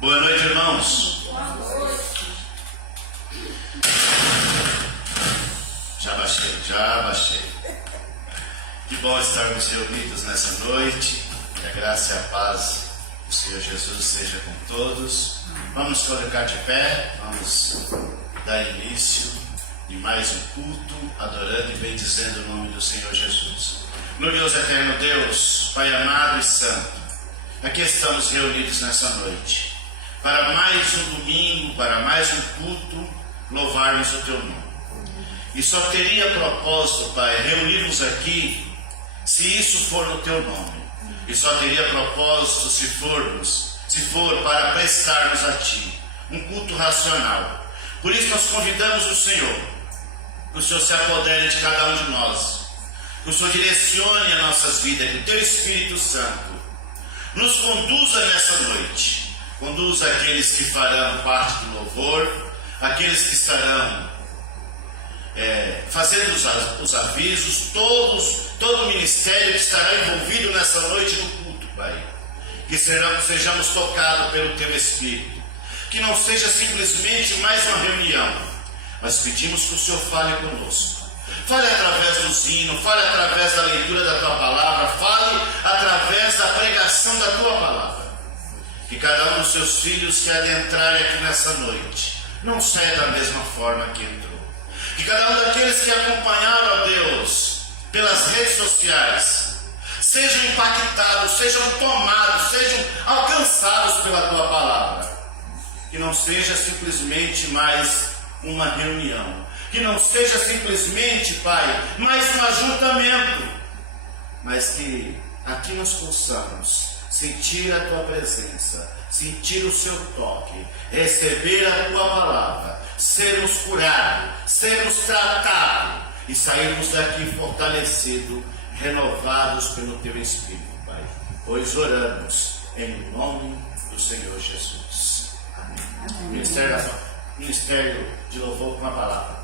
Boa noite, irmãos. Já baixei. Que bom estarmos reunidos nessa noite. Que a graça e a paz do Senhor Jesus seja com todos. Vamos colocar de pé, vamos dar início de mais um culto, adorando e bendizendo o nome do Senhor Jesus. Glorioso eterno Deus, Pai amado e santo, aqui estamos reunidos nessa noite, para mais um domingo, para mais um culto, louvarmos o Teu nome. E só teria propósito, Pai, reunirmos aqui, se isso for no Teu nome. E só teria propósito se for para prestarmos a Ti um culto racional. Por isso nós convidamos o Senhor, que o Senhor se apodere de cada um de nós, que o Senhor direcione as nossas vidas, que o Teu Espírito Santo nos conduza nessa noite. Conduza aqueles que farão parte do louvor, aqueles que estarão fazendo os avisos, todo o ministério que estará envolvido nessa noite no culto, Pai. Que sejamos tocados pelo Teu Espírito. Que não seja simplesmente mais uma reunião, mas pedimos que o Senhor fale conosco. Fale através do hino, fale através da leitura da Tua palavra, fale através da pregação da Tua palavra. Que cada um dos Seus filhos que adentrarem aqui nessa noite não saia da mesma forma que entrou. Que cada um daqueles que acompanharam a Deus pelas redes sociais sejam impactados, sejam tomados, sejam alcançados pela Tua palavra. Que não seja simplesmente mais uma reunião. Que não seja simplesmente, Pai, mais um ajuntamento. Mas que aqui nós possamos sentir a Tua presença, sentir o Seu toque, receber a Tua palavra, sermos curados, sermos tratados e sairmos daqui fortalecidos, renovados pelo Teu Espírito, Pai. Pois oramos em nome do Senhor Jesus. Amém. Ministério de louvor com a palavra.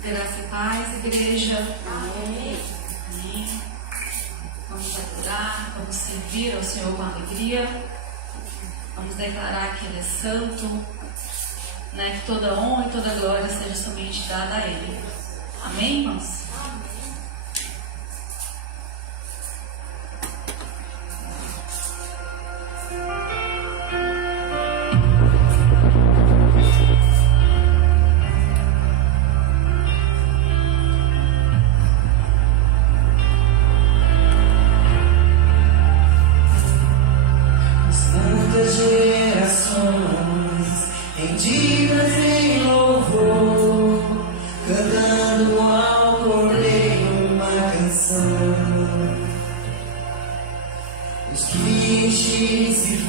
Graça e paz, igreja. Amém. Amém. Vamos adorar, vamos servir ao Senhor com alegria. Vamos declarar que Ele é santo, né? Que toda honra e toda glória seja somente dada a Ele. Amém, irmãos?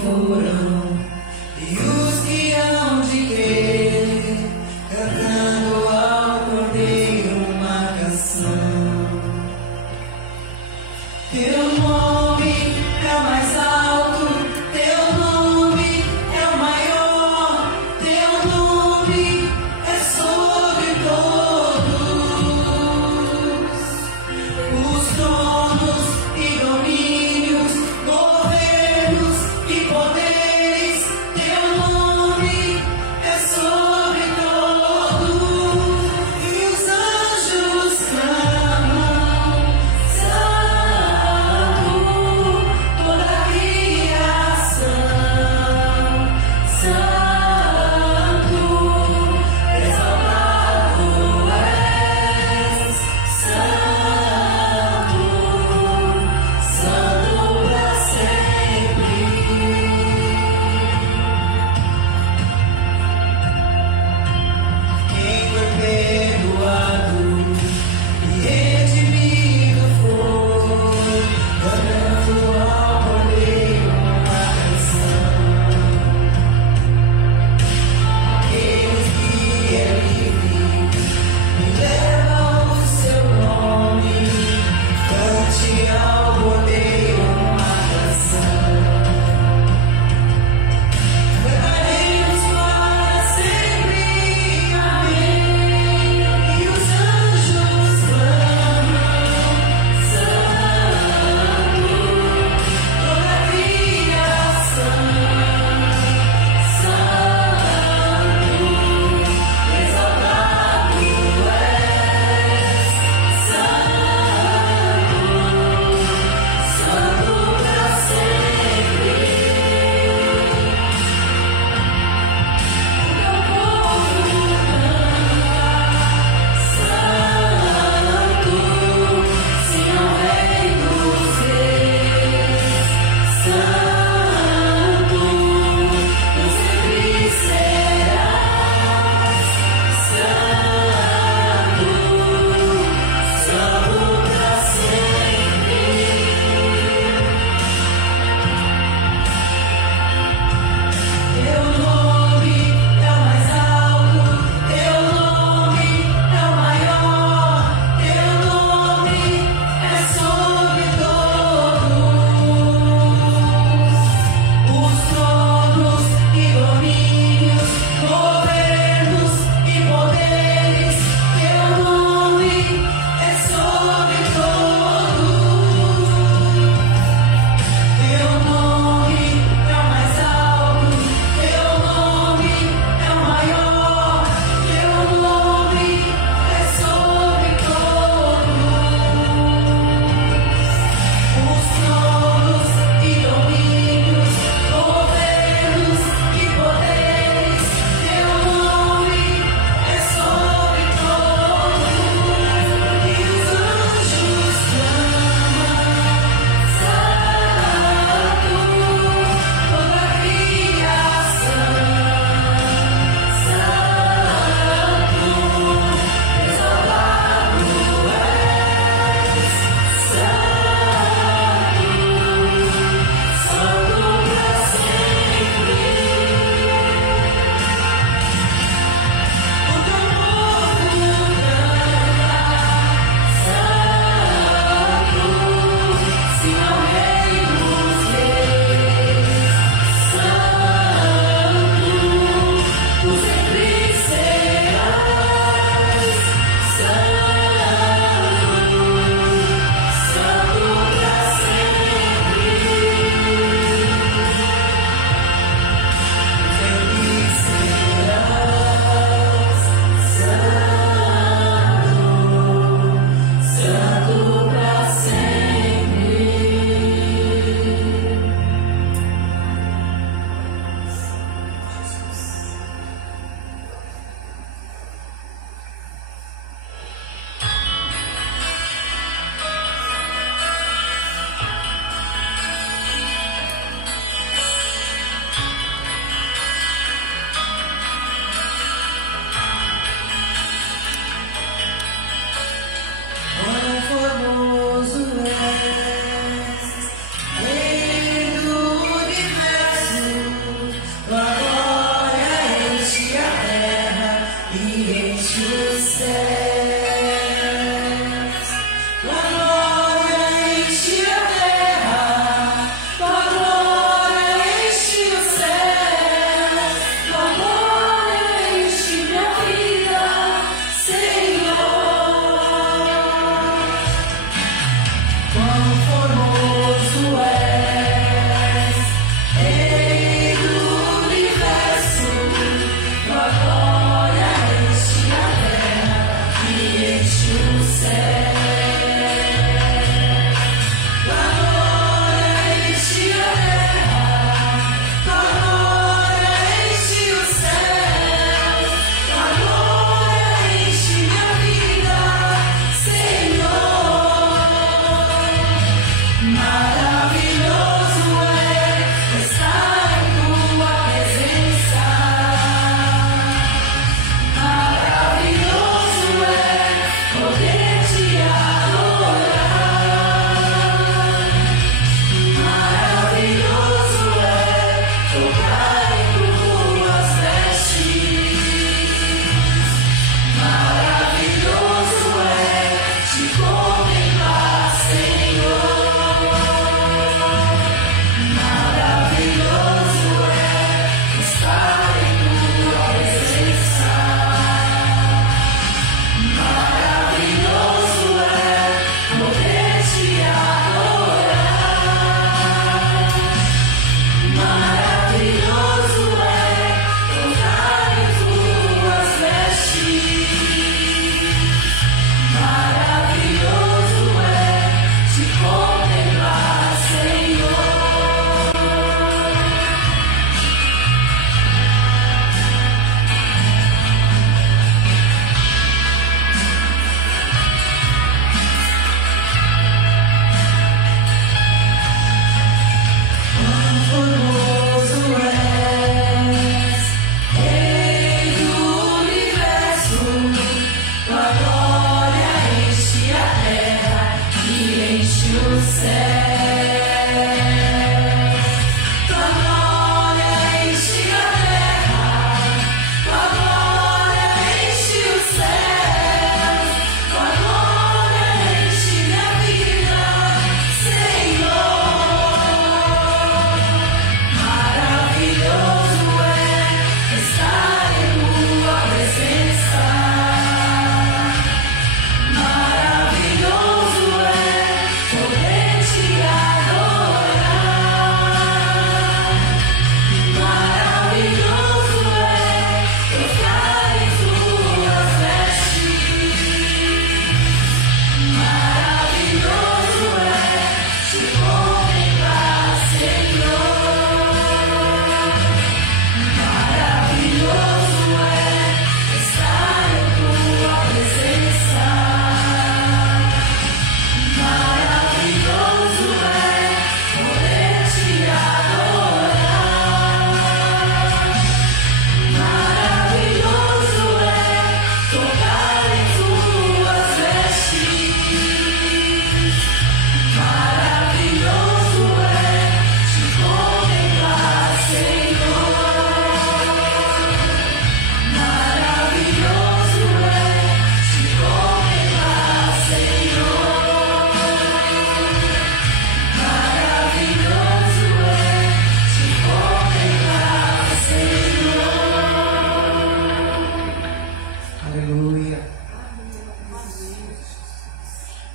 Foram e os que hão de crer, cantando.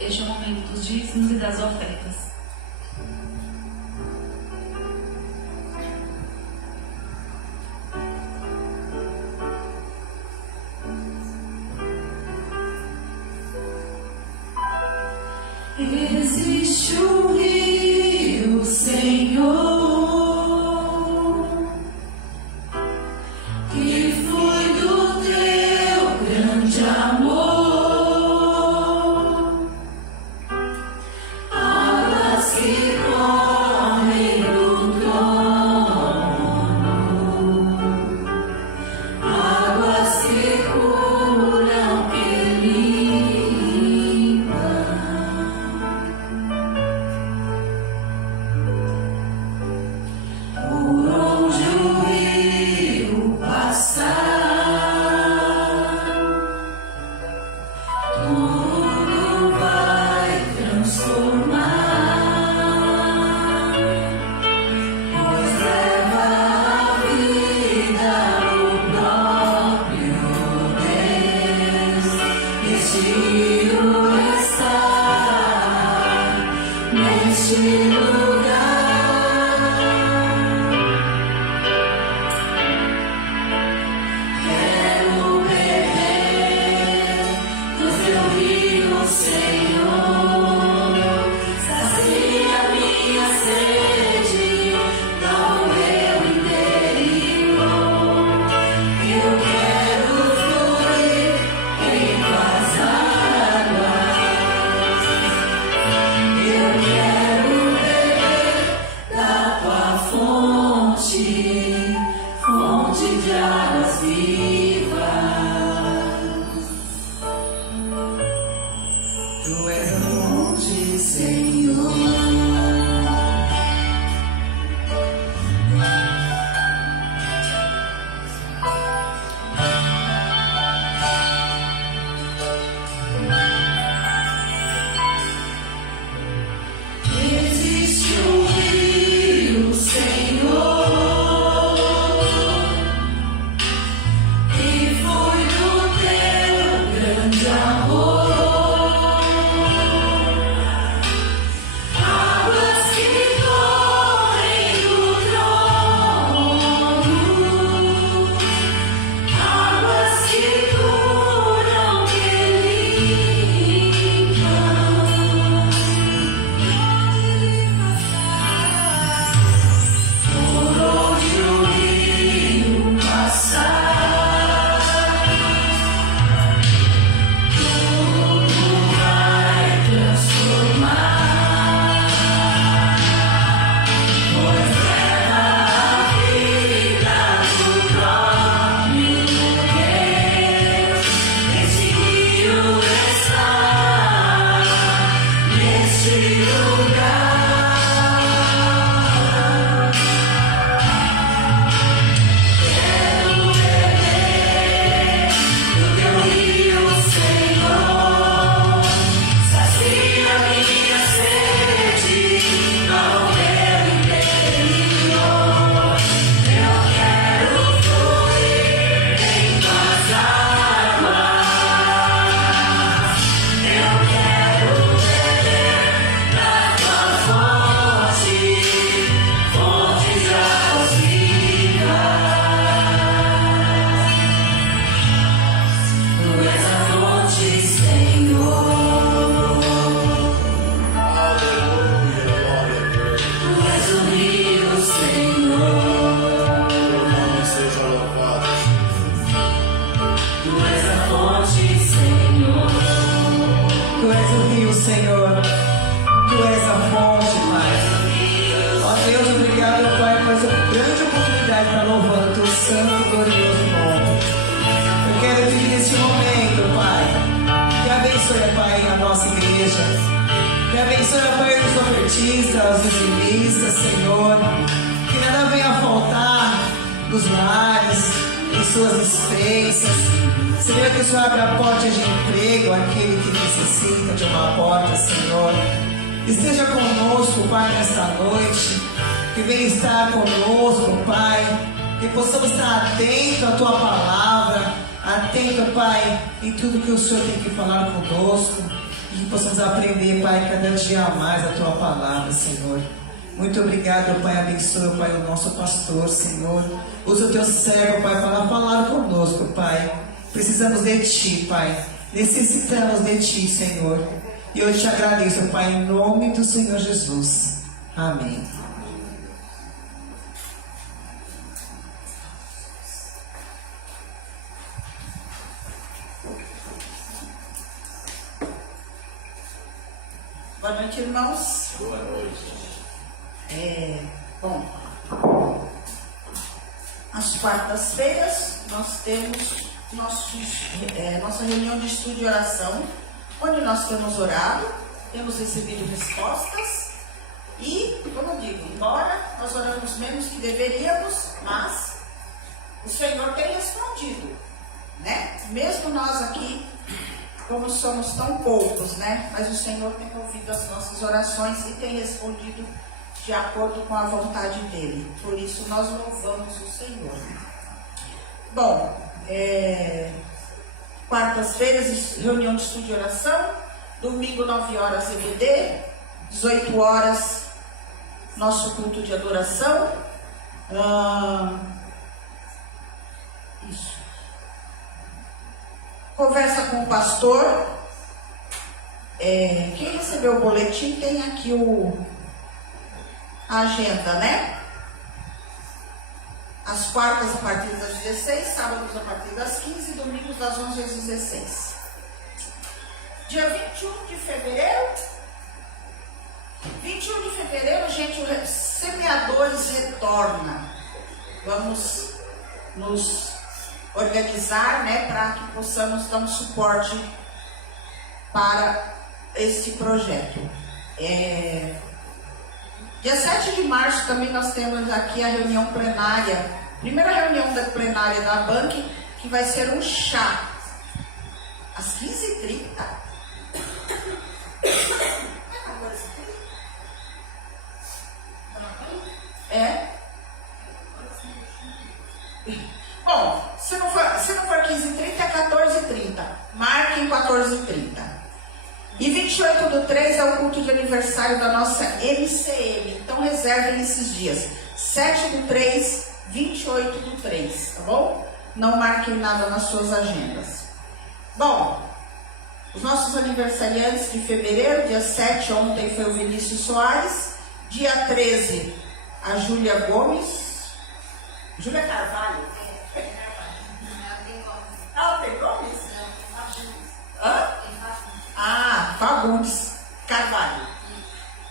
Este é o momento dos dízimos e das ofertas. Existe um rio, Senhor, que foi do teu grande amor, águas que correm do trono, águas que curam, que Esteja conosco, Pai, nesta noite, que venha estar conosco, Pai, que possamos estar atentos à Tua palavra, atento, Pai, em tudo que o Senhor tem que falar conosco, e que possamos aprender, Pai, cada dia mais a Tua palavra, Senhor. Muito obrigado, Pai, abençoe, Pai, o nosso pastor, Senhor. Usa o Teu servo, Pai, para falar conosco, Pai. Precisamos de Ti, Pai. Necessitamos de Ti, Senhor. E eu te agradeço, Pai, em nome do Senhor Jesus. Amém. Boa noite, irmãos. Boa noite. Bom, às quartas-feiras nós temos nossa reunião de estudo e oração, onde nós temos orado, temos recebido respostas e, como eu digo, embora nós oramos menos que deveríamos, mas o Senhor tem respondido, né? Mesmo nós aqui, como somos tão poucos, né? Mas o Senhor tem ouvido as nossas orações e tem respondido de acordo com a vontade dEle. Por isso nós louvamos o Senhor. Bom, quartas-feiras, reunião de estudo e oração. Domingo, 9 horas, EBD. 18 horas, nosso culto de adoração. Isso. Conversa com o pastor. Quem recebeu o boletim tem aqui a agenda, né? As quartas a partir das 16, sábados a partir das 15 e domingos das 11 às 16. Dia 21 de fevereiro. 21 de fevereiro, gente, o Semeadores retorna. Vamos nos organizar, né, para que possamos dar um suporte para esse projeto. Dia 7 de março também nós temos aqui a reunião plenária, primeira reunião da plenária da BANC, que vai ser um chá, às 15h30. Bom, se não for 15h30, é 14h30. Marquem 14h30. E 28/3 é o culto de aniversário da nossa MCM. Então reservem esses dias. 7/3, 28/3, tá bom? Não marquem nada nas suas agendas. Bom, os nossos aniversariantes de fevereiro, dia 7, ontem foi o Vinícius Soares. Dia 13, a Júlia Gomes. Júlia Carvalho. Ela tem Gomes? Hã? Fagundes Carvalho.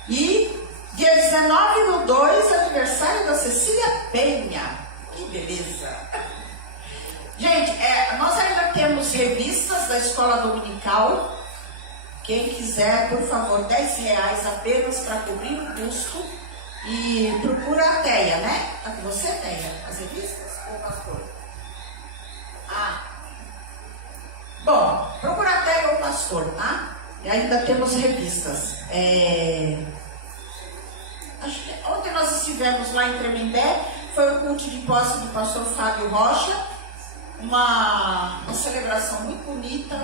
E dia 19/2, aniversário da Cecília Penha. Que beleza! Gente, nós ainda temos revistas da Escola Dominical. Quem quiser, por favor, R$10 apenas para cobrir o custo. E procura a Teia, né? Tá com você, Teia? As revistas? Ou pastor? Bom, procura a Teia ou pastor, tá? E ainda temos revistas. Ontem nós estivemos lá em Tremembé, foi o culto de posse do pastor Fábio Rocha, uma celebração muito bonita,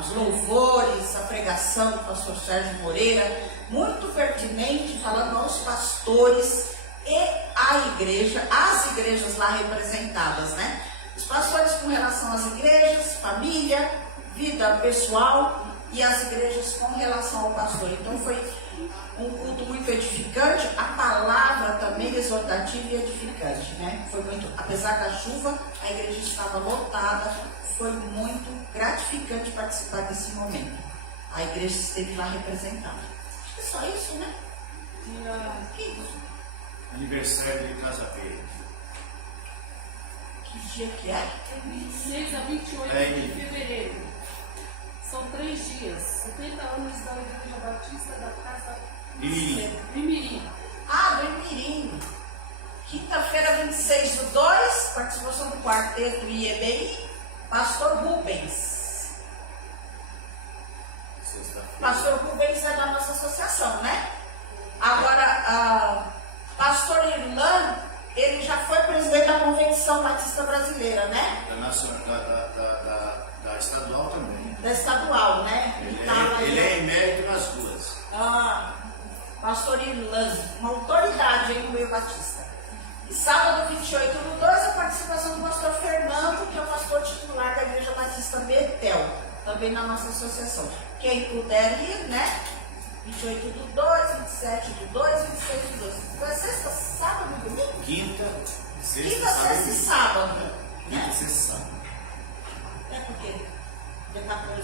os louvores, a pregação do pastor Sérgio Moreira, muito pertinente, falando aos pastores e à igreja, as igrejas lá representadas, né? Os pastores com relação às igrejas, família, vida pessoal, e as igrejas com relação ao pastor. Então foi um culto muito edificante, a palavra também exortativa e edificante, né? Foi muito, apesar da chuva, a igreja estava lotada, foi muito gratificante participar desse momento. A igreja esteve lá representada. Acho que é só isso, né? Que isso? Aniversário de Casa Verde. Que dia que é? 26 a 28 de fevereiro. São 3 dias. 70 anos da Igreja Batista da Casa Imirim. Do Imirim. Quinta-feira, 26/2, participação do quarteto IEBI, pastor Rubens. Pastor Rubens é da nossa associação, né? Agora, pastor Irlan, ele já foi presidente da Convenção Batista Brasileira, né? Da estadual também. Da estadual, né? Ele é emérito nas duas. Pastor Irlan, uma autoridade aí no meio batista. E sábado 28 do 2, a participação do pastor Fernando, que é o pastor titular da Igreja Batista Betel, também na nossa associação. Quem puder ir, né? 28 do 2, 27 do 2, 26 do 2. Então é sexta, sábado e domingo? Quinta, sexta E sábado. Quinta, sexta e sábado. É porque dia 14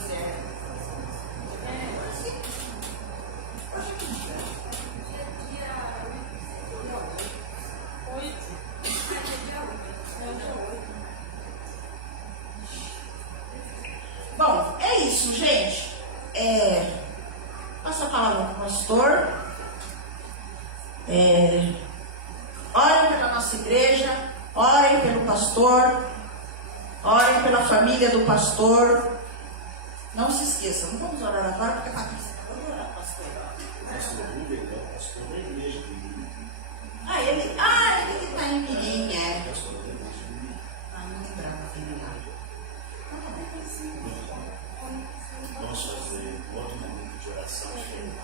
hoje é que dia? 8. Bom, é isso, gente. Passa a palavra para o pastor. Orem pela nossa igreja, orem pelo pastor, orem pela família do pastor. Não se esqueçam, não vamos orar agora porque a Patrícia acabou de orar, pastor. Pastor Rubem é o pastor da igreja. Ele que está em Mirim, é. Pastor da igreja. Não lembrava dele lá. Vamos fazer outro momento de oração diferente.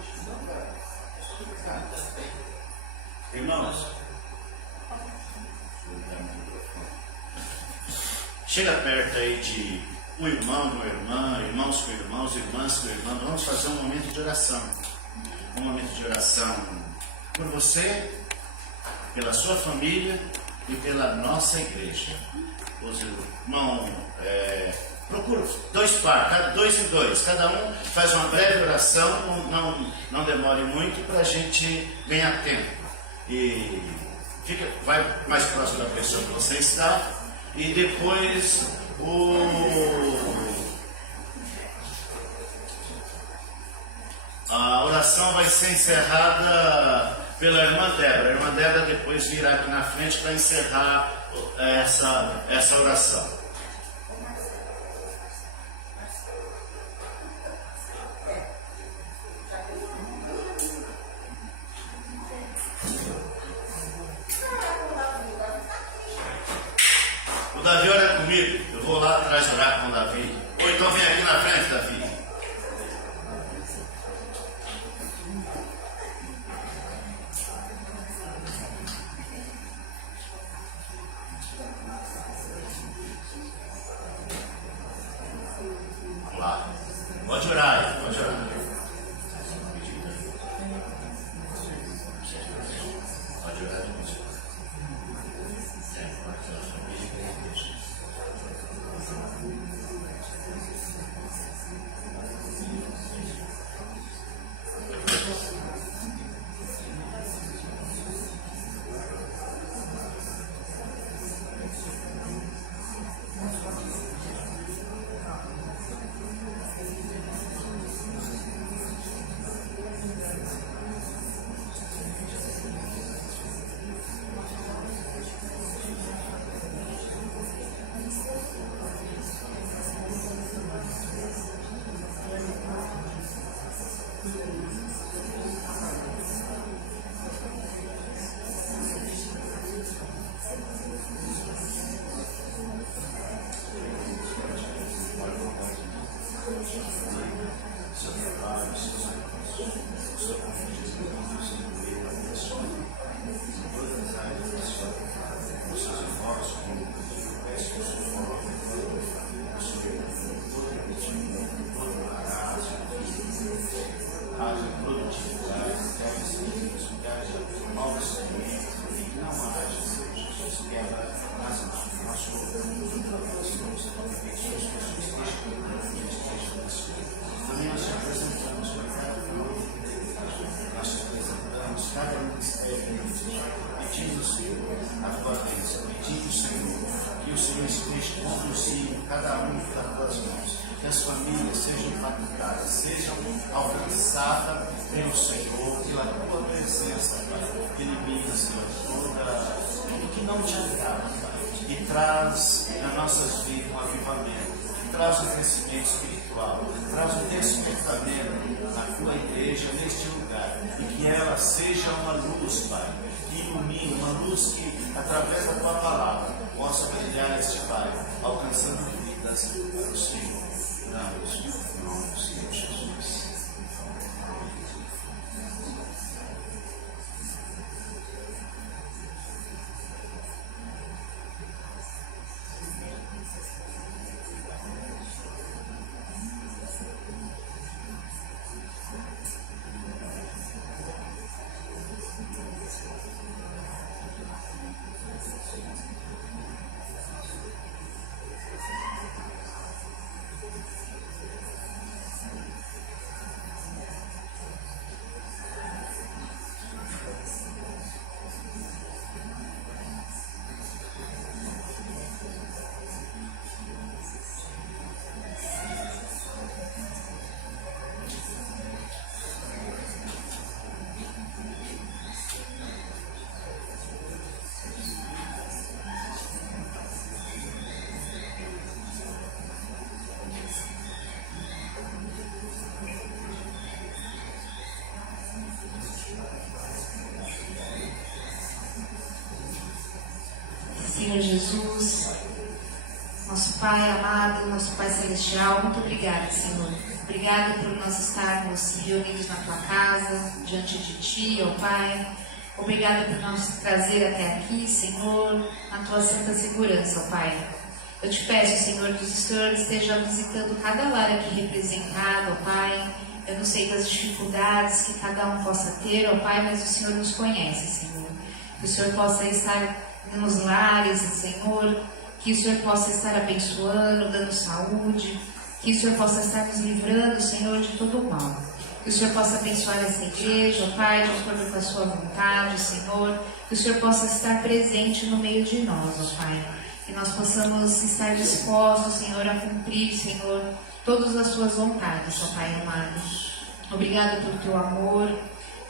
Irmãos, chega perto aí de um irmão, uma irmã, irmãos com irmãos, irmãs com irmãs. Vamos fazer um momento de oração. Um momento de oração por você, pela sua família e pela nossa igreja. Os irmãos, procura dois par, dois em dois. Cada um faz uma breve oração, não demore muito para a gente ganhar tempo. E vai mais próximo da pessoa que você está. E depois a oração vai ser encerrada pela irmã Débora. A irmã Débora depois virá aqui na frente para encerrar essa oração. O Davi ora comigo, eu vou lá atrás orar com o Davi. Ou então vem aqui na frente, Davi. Vamos lá. Pode orar, pode orar. Pode orar. Que as famílias sejam impactadas, sejam alcançadas pelo Senhor, pela tua presença, Pai, que elimina, Senhor, tudo que não te agrada, Pai, e traz nas nossas vidas um avivamento, traz um crescimento espiritual, traz um despertamento na tua igreja, neste lugar, e que ela seja uma luz, Pai, que ilumine, uma luz que, através da tua palavra, possa brilhar este Pai, alcançando vidas, Senhor. Dá-nos no nome do Senhor Jesus. Senhor Jesus, nosso Pai amado, nosso Pai celestial, muito obrigada, Senhor. Obrigada por nós estarmos reunidos na Tua casa, diante de Ti, ó Pai. Obrigada por nos trazer até aqui, Senhor, na Tua santa segurança, ó Pai. Eu te peço, Senhor, que o Senhor esteja visitando cada lar aqui representado, ó Pai. Eu não sei das dificuldades que cada um possa ter, ó Pai, mas o Senhor nos conhece, Senhor. Que o Senhor possa estar nos lares, Senhor, que o Senhor possa estar abençoando, dando saúde, que o Senhor possa estar nos livrando, Senhor, de todo o mal. Que o Senhor possa abençoar essa igreja, ó Pai, de acordo com a sua vontade, Senhor. Que o Senhor possa estar presente no meio de nós, ó Pai. Que nós possamos estar dispostos, Senhor, a cumprir, Senhor, todas as suas vontades, ó Pai amado. Obrigado pelo teu amor.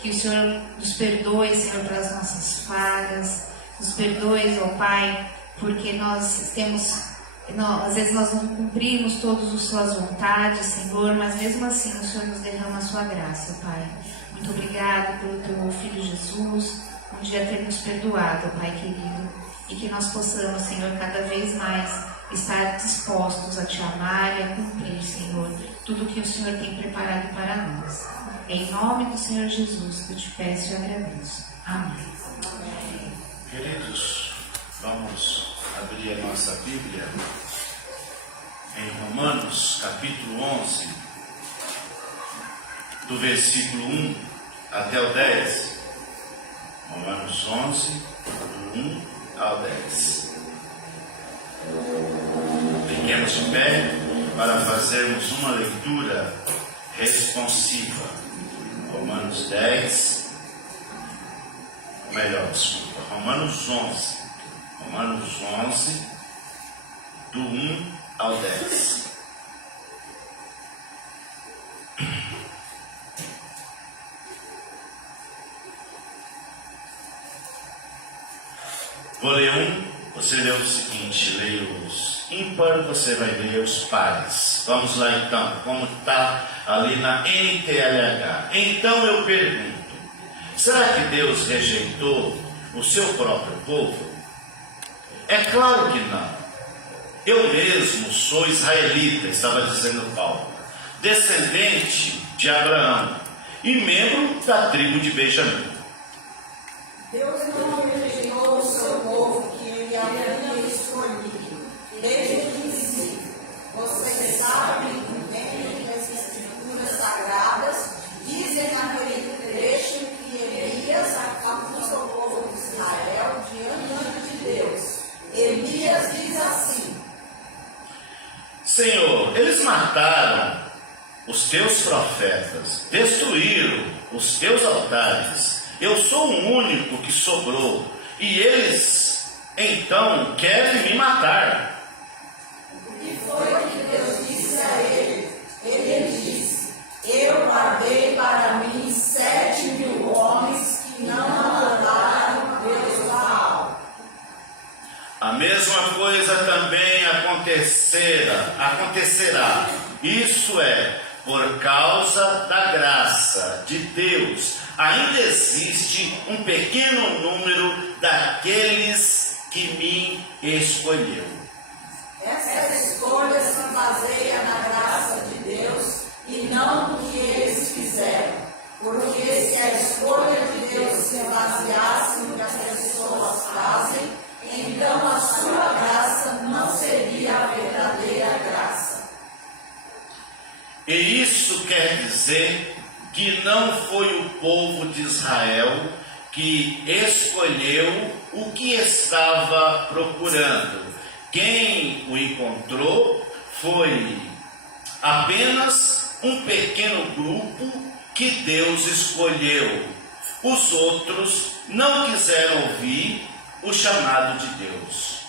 Que o Senhor nos perdoe, Senhor, pelas nossas falhas. Nos perdoe, ó Pai, porque às vezes nós não cumprimos todas as suas vontades, Senhor, mas mesmo assim o Senhor nos derrama a sua graça, Pai. Muito obrigado pelo teu Filho Jesus, um dia ter nos perdoado, Pai querido, e que nós possamos, Senhor, cada vez mais estar dispostos a te amar e a cumprir, Senhor, tudo que o Senhor tem preparado para nós. Em nome do Senhor Jesus, que eu te peço e agradeço. Amém. Queridos, vamos abrir a nossa Bíblia em Romanos, capítulo 11, do versículo 1 até o 10. Romanos 11, do 1 ao 10. Fiquemos de pé para fazermos uma leitura responsiva. Romanos 10, Romanos 11. Romanos 11, do 1 ao 10. Vou ler um, você lê o seguinte, leia os ímpar, você vai ler os pares. Vamos lá então, como está ali na NTLH. Então eu pergunto, será que Deus rejeitou o seu próprio povo? É claro que não. Eu mesmo sou israelita, estava dizendo Paulo, descendente de Abraão e membro da tribo de Benjamim. Deus não rejeitou o seu povo que ele havia escolhido desde o princípio. Vocês sabem que as escrituras sagradas dizem naquele trecho que Elias acusa o povo de Israel diante de Deus. Elias diz assim: Senhor, eles mataram os teus profetas, destruíram os teus altares. Eu sou o único que sobrou, e eles então querem me matar. O que foi que Deus disse a ele? Ele disse: eu guardei para mim 7.000 homens que não adoraram Deus Baal. A mesma coisa também acontecerá. Isso é, por causa da graça de Deus, ainda existe um pequeno número daqueles que me escolheu. Essa escolha se E isso quer dizer que não foi o povo de Israel que escolheu o que estava procurando. Quem o encontrou foi apenas um pequeno grupo que Deus escolheu. Os outros não quiseram ouvir o chamado de Deus.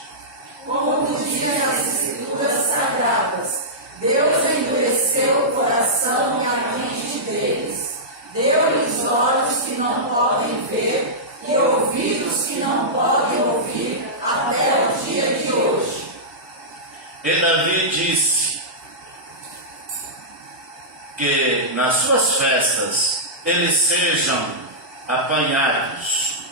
Como dizem as Escrituras Sagradas, Deus endureceu o coração e a mente deles. Deu-lhes olhos que não podem ver e ouvidos que não podem ouvir até o dia de hoje. E Davi disse que nas suas festas eles sejam apanhados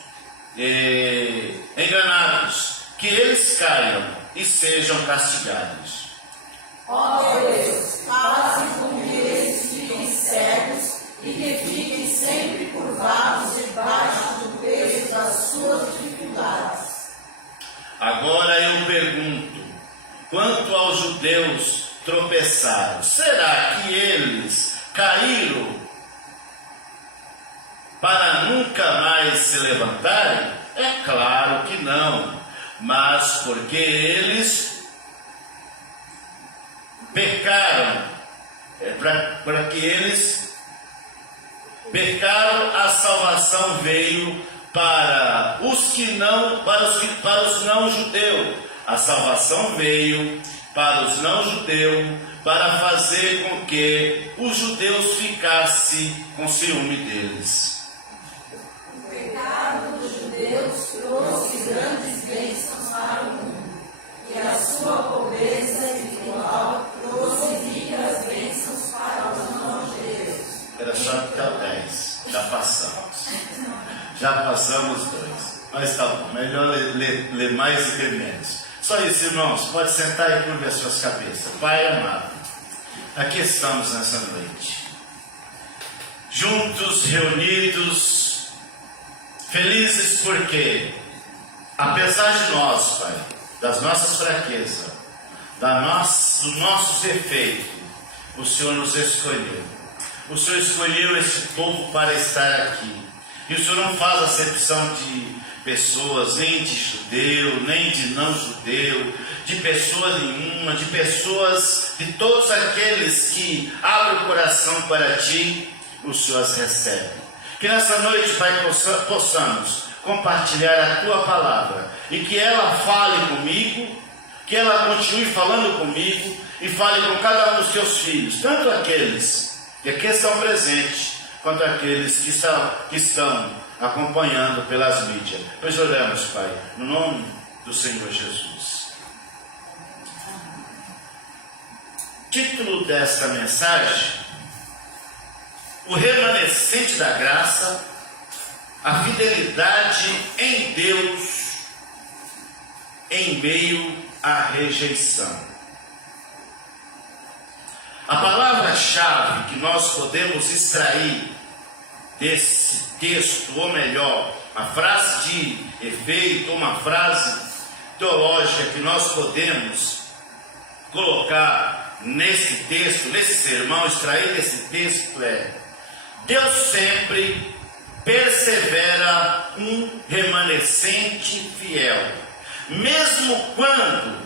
e enganados, que eles caiam e sejam castigados. Ó Deus, faze com que eles fiquem cegos e que fiquem sempre curvados debaixo do peso das suas dificuldades. Agora eu pergunto, quanto aos judeus tropeçaram, será que eles caíram para nunca mais se levantarem? É claro que não, mas porque eles pecaram, para que eles pecaram, a salvação veio para os não judeus. A salvação veio para os não judeus, para fazer com que os judeus ficassem com ciúme deles. O pecado dos judeus trouxe grandes bênçãos para o mundo, e a sua pobreza espiritual trouxe ricas bênçãos para os não judeus. Era só até o 10, já passamos. Já passamos 2. Mas tá bom, melhor ler mais do que menos. Só isso, irmãos, pode sentar e curvar as suas cabeças. Pai amado, aqui estamos nessa noite, juntos, reunidos, felizes porque, apesar de nós, Pai, das nossas fraquezas, dos nossos defeitos, o Senhor nos escolheu. O Senhor escolheu esse povo para estar aqui. E o Senhor não faz acepção de pessoas, nem de judeu, nem de não judeu, de pessoa nenhuma, de pessoas, de todos aqueles que abrem o coração para Ti, o Senhor as recebe. Que nessa noite, Pai, possamos compartilhar a Tua palavra e que ela fale comigo, que ela continue falando comigo e fale com cada um dos Teus filhos, tanto aqueles que aqui estão presentes, quanto aqueles que estão acompanhando pelas mídias. Pois oramos, Pai, no nome do Senhor Jesus. Título desta mensagem: o remanescente da graça, a fidelidade em Deus em meio à rejeição. A palavra-chave que nós podemos extrair desse texto, ou melhor, a frase de efeito, uma frase teológica que nós podemos colocar nesse texto, nesse sermão, extrair desse texto é: Deus sempre persevera um remanescente fiel, mesmo quando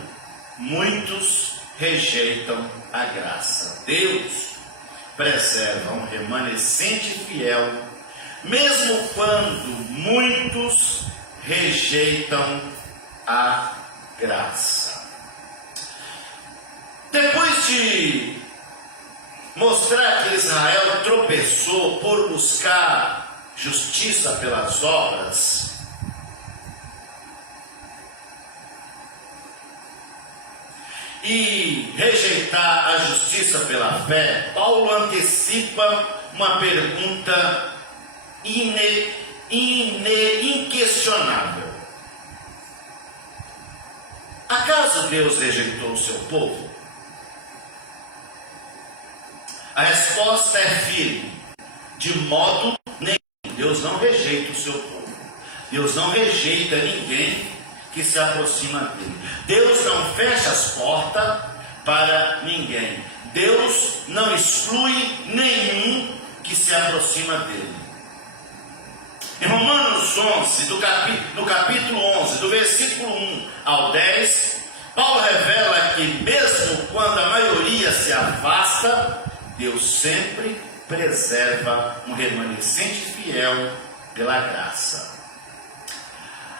muitos rejeitam a graça. Deus preserva um remanescente fiel, mesmo quando muitos rejeitam a graça. Depois de mostrar que Israel tropeçou por buscar justiça pelas obras, e rejeitar a justiça pela fé, Paulo antecipa uma pergunta inquestionável: acaso Deus rejeitou o seu povo? A resposta é firme: de modo nenhum. Deus não rejeita o seu povo. Deus não rejeita ninguém que se aproxima dele. Deus não fecha as portas para ninguém. Deus não exclui nenhum que se aproxima dele. Em Romanos 11, no capítulo 11, do versículo 1 ao 10, Paulo revela que mesmo quando a maioria se afasta, Deus sempre preserva um remanescente fiel pela graça.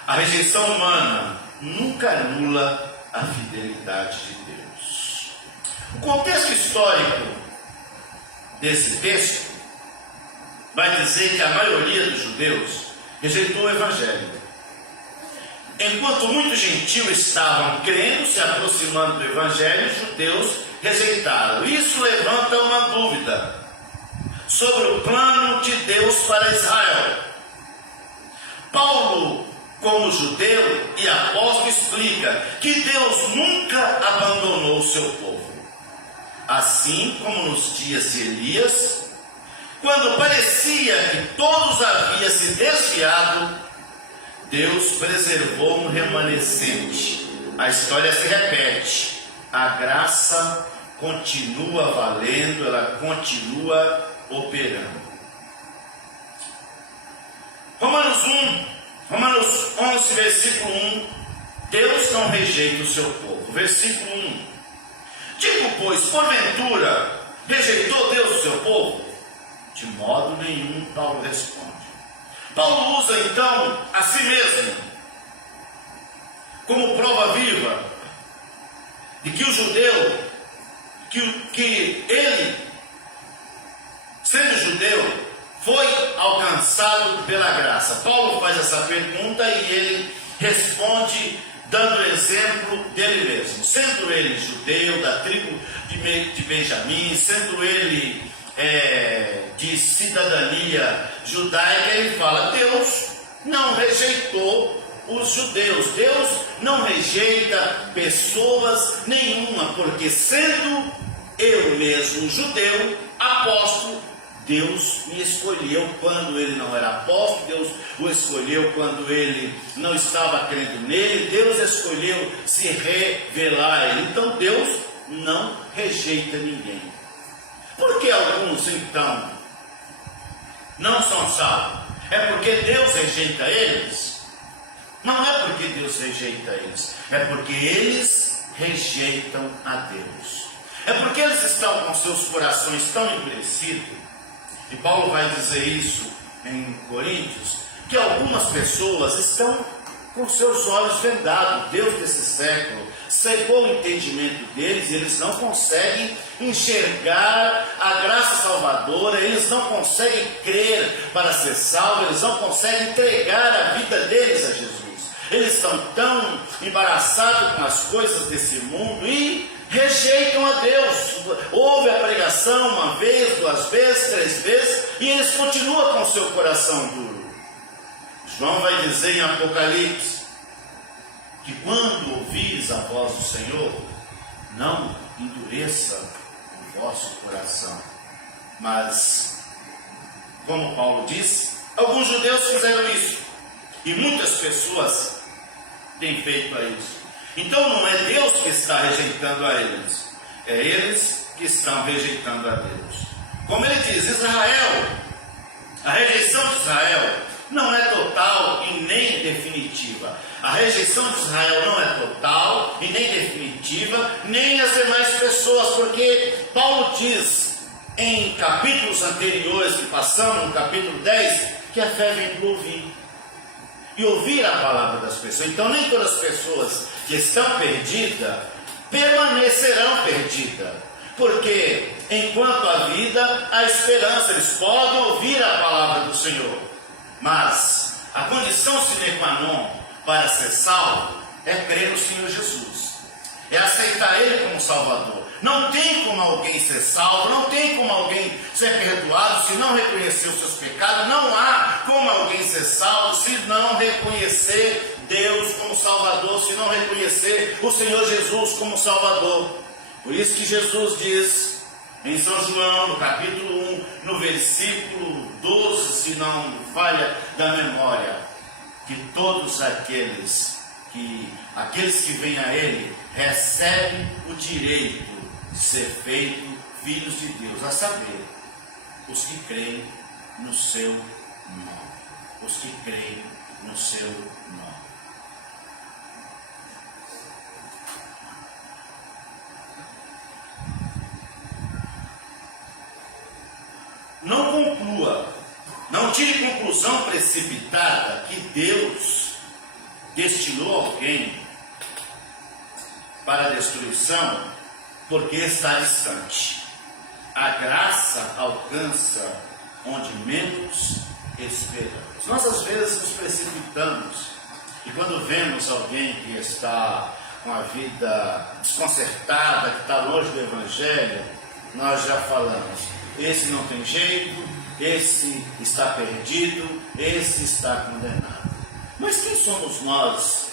A rejeição humana nunca anula a fidelidade de Deus. O contexto histórico desse texto vai dizer que a maioria dos judeus rejeitou o Evangelho, enquanto muitos gentios estavam crendo, se aproximando do Evangelho, os judeus rejeitaram. Isso levanta uma dúvida sobre o plano de Deus para Israel. Paulo, como judeu e apóstolo, explica que Deus nunca abandonou o seu povo. Assim como nos dias de Elias, quando parecia que todos haviam se desviado, Deus preservou um remanescente. A história se repete. A graça continua valendo, ela continua operando. Romanos 11, versículo 1. Deus não rejeita o seu povo. Versículo 1. Digo, pois, porventura, rejeitou Deus o seu povo? De modo nenhum, Paulo responde. Paulo usa então a si mesmo como prova viva de que o judeu, que ele, sendo judeu, foi alcançado pela graça. Paulo faz essa pergunta e ele responde dando exemplo dele mesmo. Sendo ele judeu, da tribo de Benjamim, sendo ele de cidadania judaica, ele fala: Deus não rejeitou os judeus. Deus não rejeita pessoas nenhuma, porque sendo eu mesmo judeu, apóstolo, Deus me escolheu quando ele não era apóstolo, Deus o escolheu quando ele não estava crendo nele, Deus escolheu se revelar a ele. Então Deus não rejeita ninguém. Por que alguns então não são salvos? É porque Deus rejeita eles? Não é porque Deus rejeita eles, é porque eles rejeitam a Deus. É porque eles estão com seus corações tão endurecidos. E Paulo vai dizer isso em Coríntios, que algumas pessoas estão com seus olhos vendados. Deus desse século cegou o entendimento deles, e eles não conseguem enxergar a graça salvadora, eles não conseguem crer para ser salvos, eles não conseguem entregar a vida deles a Jesus. Eles estão tão embaraçados com as coisas desse mundo e rejeitam a Deus. Ouve a pregação uma vez, duas vezes, três vezes, e eles continuam com o seu coração duro. João vai dizer em Apocalipse que quando ouvires a voz do Senhor, não endureça o vosso coração. Mas, como Paulo disse, alguns judeus fizeram isso, e muitas pessoas têm feito isso. Então não é Deus que está rejeitando a eles, é eles que estão rejeitando a Deus. Como ele diz, Israel, a rejeição de Israel não é total e nem definitiva. A rejeição de Israel não é total e nem definitiva, nem as demais pessoas, porque Paulo diz em capítulos anteriores que passamos, no capítulo 10, que a fé vem do ouvir. E ouvir a palavra das pessoas. Então nem todas as pessoas que estão perdidas permanecerão perdidas, porque enquanto há vida, há esperança. Eles podem ouvir a palavra do Senhor, mas a condição sine qua non para ser salvo é crer no Senhor Jesus, é aceitar Ele como Salvador. Não tem como alguém ser salvo, não tem como alguém ser perdoado se não reconhecer os seus pecados. Não há como alguém ser salvo se não reconhecer Deus como Salvador, se não reconhecer o Senhor Jesus como Salvador. Por isso que Jesus diz em São João, no capítulo 1, no versículo 12, se não falha da memória, que todos aqueles que vêm a Ele recebem o direito ser feito filhos de Deus, a saber, os que creem no seu nome. Os que creem no seu nome. Não conclua, não tire conclusão precipitada que Deus destinou alguém para a destruição porque está distante. A graça alcança onde menos esperamos. Nós às vezes nos precipitamos e quando vemos alguém que está com a vida desconcertada, que está longe do Evangelho, nós já falamos: esse não tem jeito, esse está perdido, esse está condenado. Mas quem somos nós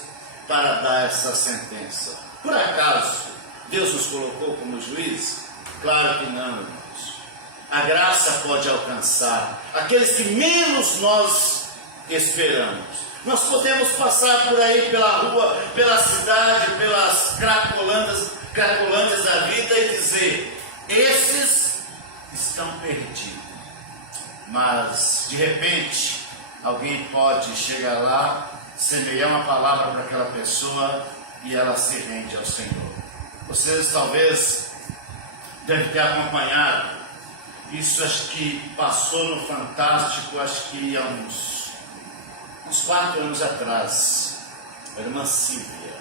para dar essa sentença? Por acaso Deus nos colocou como juiz? Claro que não, irmãos. A graça pode alcançar aqueles que menos nós esperamos. Nós podemos passar por aí pela rua, pela cidade, pelas cracolândias da vida e dizer: esses estão perdidos. Mas de repente alguém pode chegar lá, semear uma palavra para aquela pessoa e ela se rende ao Senhor. Vocês talvez devem ter acompanhado isso, acho que passou no Fantástico, acho que há uns 4 anos atrás. A irmã Silvia,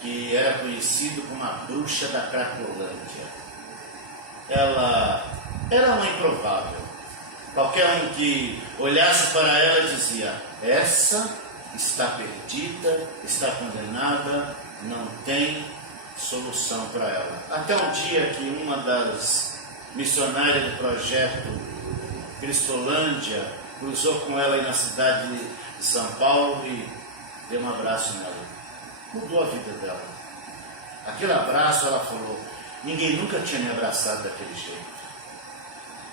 que era conhecida como a bruxa da Cracolândia. Ela era uma improvável. Qualquer um que olhasse para ela dizia: essa está perdida, está condenada, não tem solução para ela. Até um dia que uma das missionárias do projeto Cristolândia cruzou com ela aí na cidade de São Paulo e deu um abraço nela. Mudou a vida dela. Aquele abraço, ela falou: ninguém nunca tinha me abraçado daquele jeito.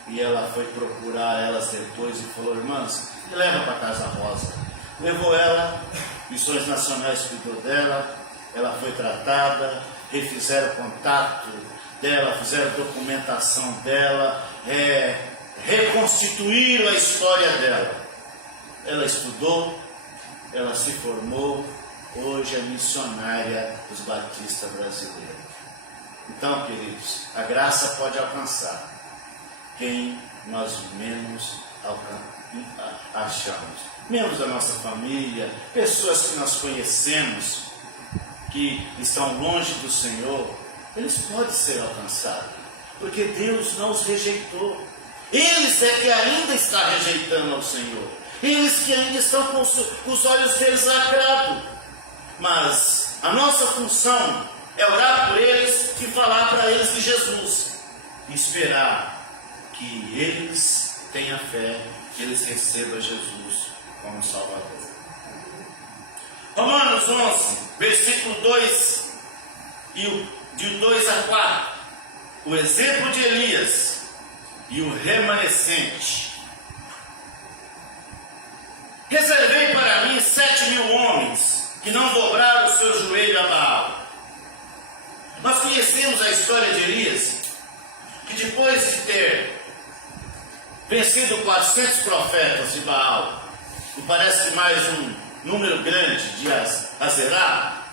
E ela foi procurar elas depois e falou: irmãs, me leva para Casa Rosa. Levou ela, Missões Nacionais cuidou dela, ela foi tratada, refizeram o contato dela, fizeram documentação dela, reconstituíram a história dela. Ela estudou, ela se formou, hoje é missionária dos batistas brasileiros. Então, queridos, a graça pode alcançar quem nós menos achamos. Membros da nossa família, pessoas que nós conhecemos, que estão longe do Senhor, eles podem ser alcançados, porque Deus não os rejeitou. Eles é que ainda está rejeitando ao Senhor, eles que ainda estão com os olhos deles lacrados. Mas a nossa função é orar por eles e falar para eles de Jesus, e esperar que eles tenham fé, que eles recebam Jesus como Salvador. Romanos 11, versículo 2 e de 2 a 4. O exemplo de Elias e o remanescente. Reservei para mim 7.000 homens que não dobraram o seu joelho a Baal. Nós conhecemos a história de Elias, que depois de ter vencido 400 profetas de Baal, e parece que mais um número grande de Azerá,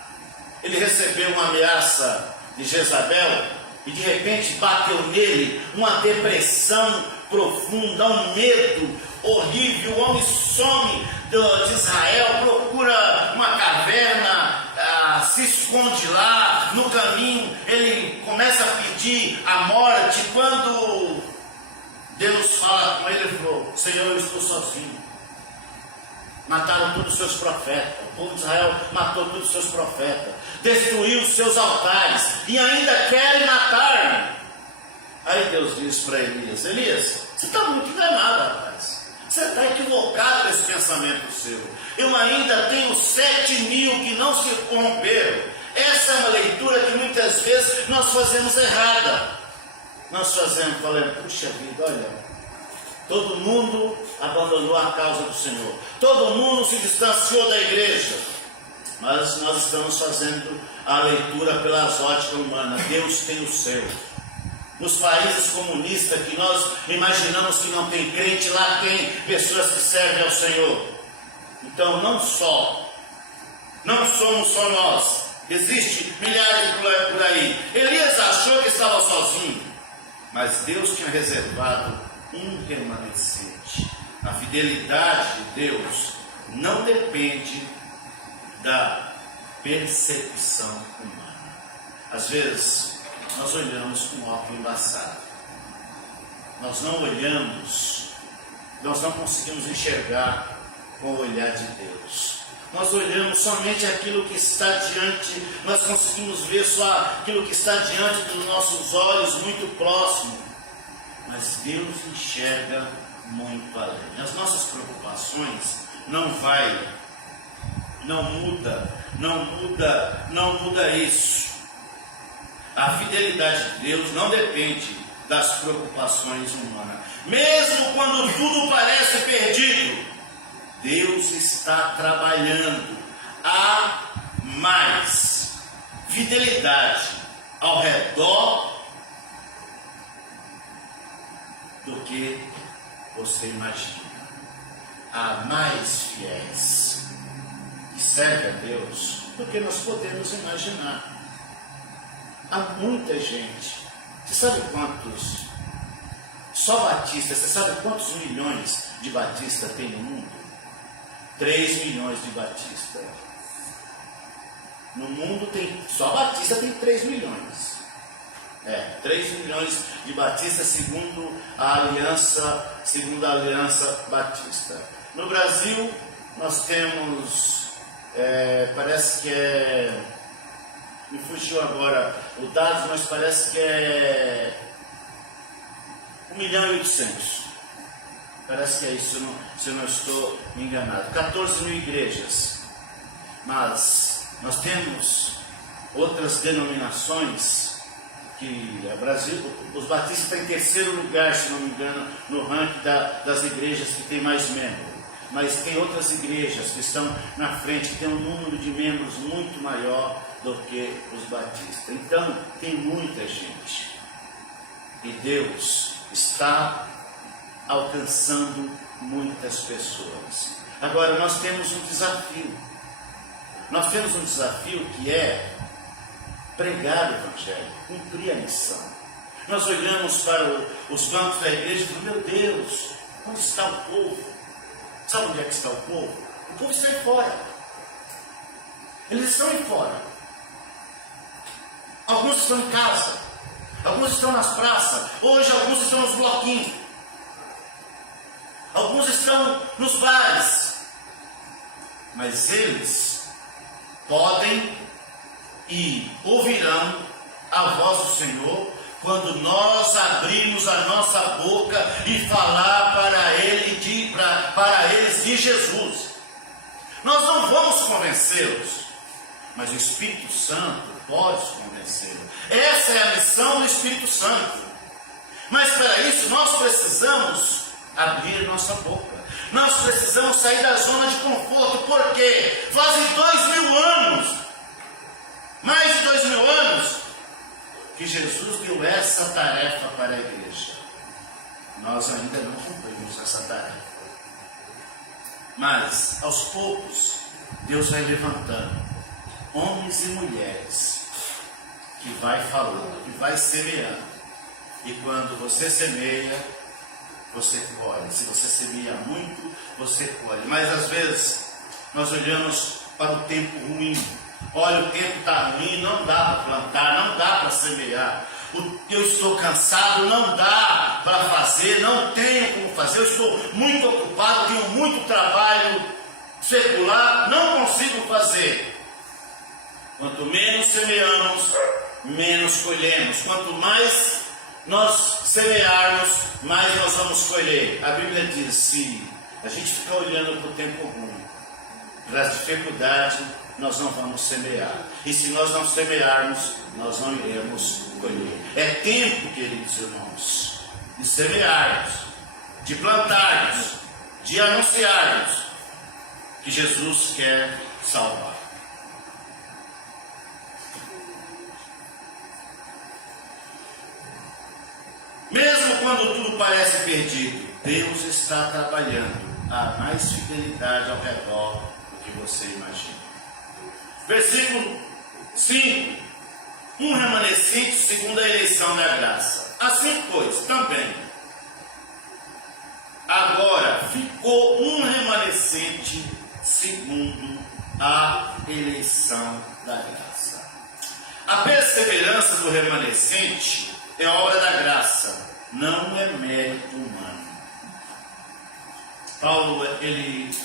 ele recebeu uma ameaça de Jezabel e de repente bateu nele uma depressão profunda, um medo horrível. O homem some de Israel, procura uma caverna, se esconde lá. No caminho ele começa a pedir a morte. Quando Deus fala com ele, ele falou: Senhor, eu estou sozinho. Mataram todos os seus profetas. O povo de Israel matou todos os seus profetas, destruiu os seus altares e ainda querem matar-me. Aí Deus disse para Elias: Elias, você está muito enganado, rapaz. Você está equivocado nesse pensamento seu. Eu ainda tenho 7.000 que não se corromperam. Essa é uma leitura que muitas vezes nós fazemos errada. Nós fazemos, falando: puxa vida, olha, todo mundo abandonou a causa do Senhor, todo mundo se distanciou da igreja. mas nós estamos fazendo a leitura pelas óticas humanas. Deus tem o seu. Nos países comunistas que nós imaginamos que não tem crente, lá tem pessoas que servem ao Senhor. Então não somos só nós. Existem milhares por aí. Elias achou que estava sozinho, mas Deus tinha reservado um remanescente. A fidelidade de Deus não depende da percepção humana. Às vezes nós olhamos com óculos embaçado. Nós não olhamos, nós não conseguimos enxergar com o olhar de Deus. Nós olhamos somente aquilo que está diante, nós conseguimos ver só aquilo que está diante dos nossos olhos, muito próximo. Mas Deus enxerga muito além. As nossas preocupações não muda isso. A fidelidade de Deus não depende das preocupações humanas. Mesmo quando tudo parece perdido, Deus está trabalhando. Há mais fidelidade ao redor do que você imagina. Há mais fiéis que servem a Deus do que nós podemos imaginar. Há muita gente. Você sabe quantos? Só batistas. Você sabe quantos milhões de batistas tem no mundo? 3 milhões de batistas. No mundo tem, só batista tem 3 milhões. 3 milhões de batistas segundo a Aliança Batista. No Brasil nós temos, parece que me fugiu agora o dado, mas parece que é 1.800.000. Parece que é isso, se eu não estou enganado. 14 mil igrejas. Mas nós temos outras denominações que o Brasil, os batistas estão em terceiro lugar, se não me engano, no ranking das igrejas que tem mais membros. Mas tem outras igrejas que estão na frente, que tem um número de membros muito maior do que os batistas. Então, tem muita gente. E Deus está alcançando muitas pessoas. Agora, nós temos um desafio. Nós temos um desafio que é pregar o Evangelho, cumprir a missão. Nós olhamos para os bancos da igreja e falamos: meu Deus, onde está o povo? Sabe onde é que está o povo? O povo está aí fora. Eles estão aí fora. Alguns estão em casa, alguns estão nas praças, hoje alguns estão nos bloquinhos, alguns estão nos bares, mas eles podem e ouvirão a voz do Senhor quando nós abrirmos a nossa boca e falar para eles de Jesus. Nós não vamos convencê-los, mas o Espírito Santo pode convencê-los. Essa é a missão do Espírito Santo. Mas para isso nós precisamos abrir nossa boca. Nós precisamos sair da zona de conforto, porque fazem 2.000 anos, mais de 2.000 anos, que Jesus deu essa tarefa para a igreja. Nós ainda não cumprimos essa tarefa. Mas, aos poucos, Deus vai levantando homens e mulheres que vai falando, que vai semeando. E quando você semeia, você colhe. Se você semeia muito, você colhe. Mas às vezes nós olhamos para o tempo ruim. Olha, o tempo está ruim, não dá para plantar, não dá para semear. Eu estou cansado, não dá para fazer, não tenho como fazer, eu estou muito ocupado, tenho muito trabalho secular, não consigo fazer. Quanto menos semeamos, menos colhemos. Quanto mais nós semearmos, mais nós vamos colher. A Bíblia diz: se a gente ficar olhando para o tempo ruim, para as dificuldades, nós não vamos semear. E se nós não semearmos, nós não iremos colher. É tempo, queridos irmãos, de semearmos, de plantarmos, de anunciarmos que Jesus quer salvar. quando tudo parece perdido, Deus está trabalhando. Há mais fidelidade ao redor do que você imagina. Versículo 5. Um remanescente segundo a eleição da graça. Assim, pois, também. Agora ficou um remanescente segundo a eleição da graça. A perseverança do remanescente é obra da graça, não é mérito humano. Paulo, ele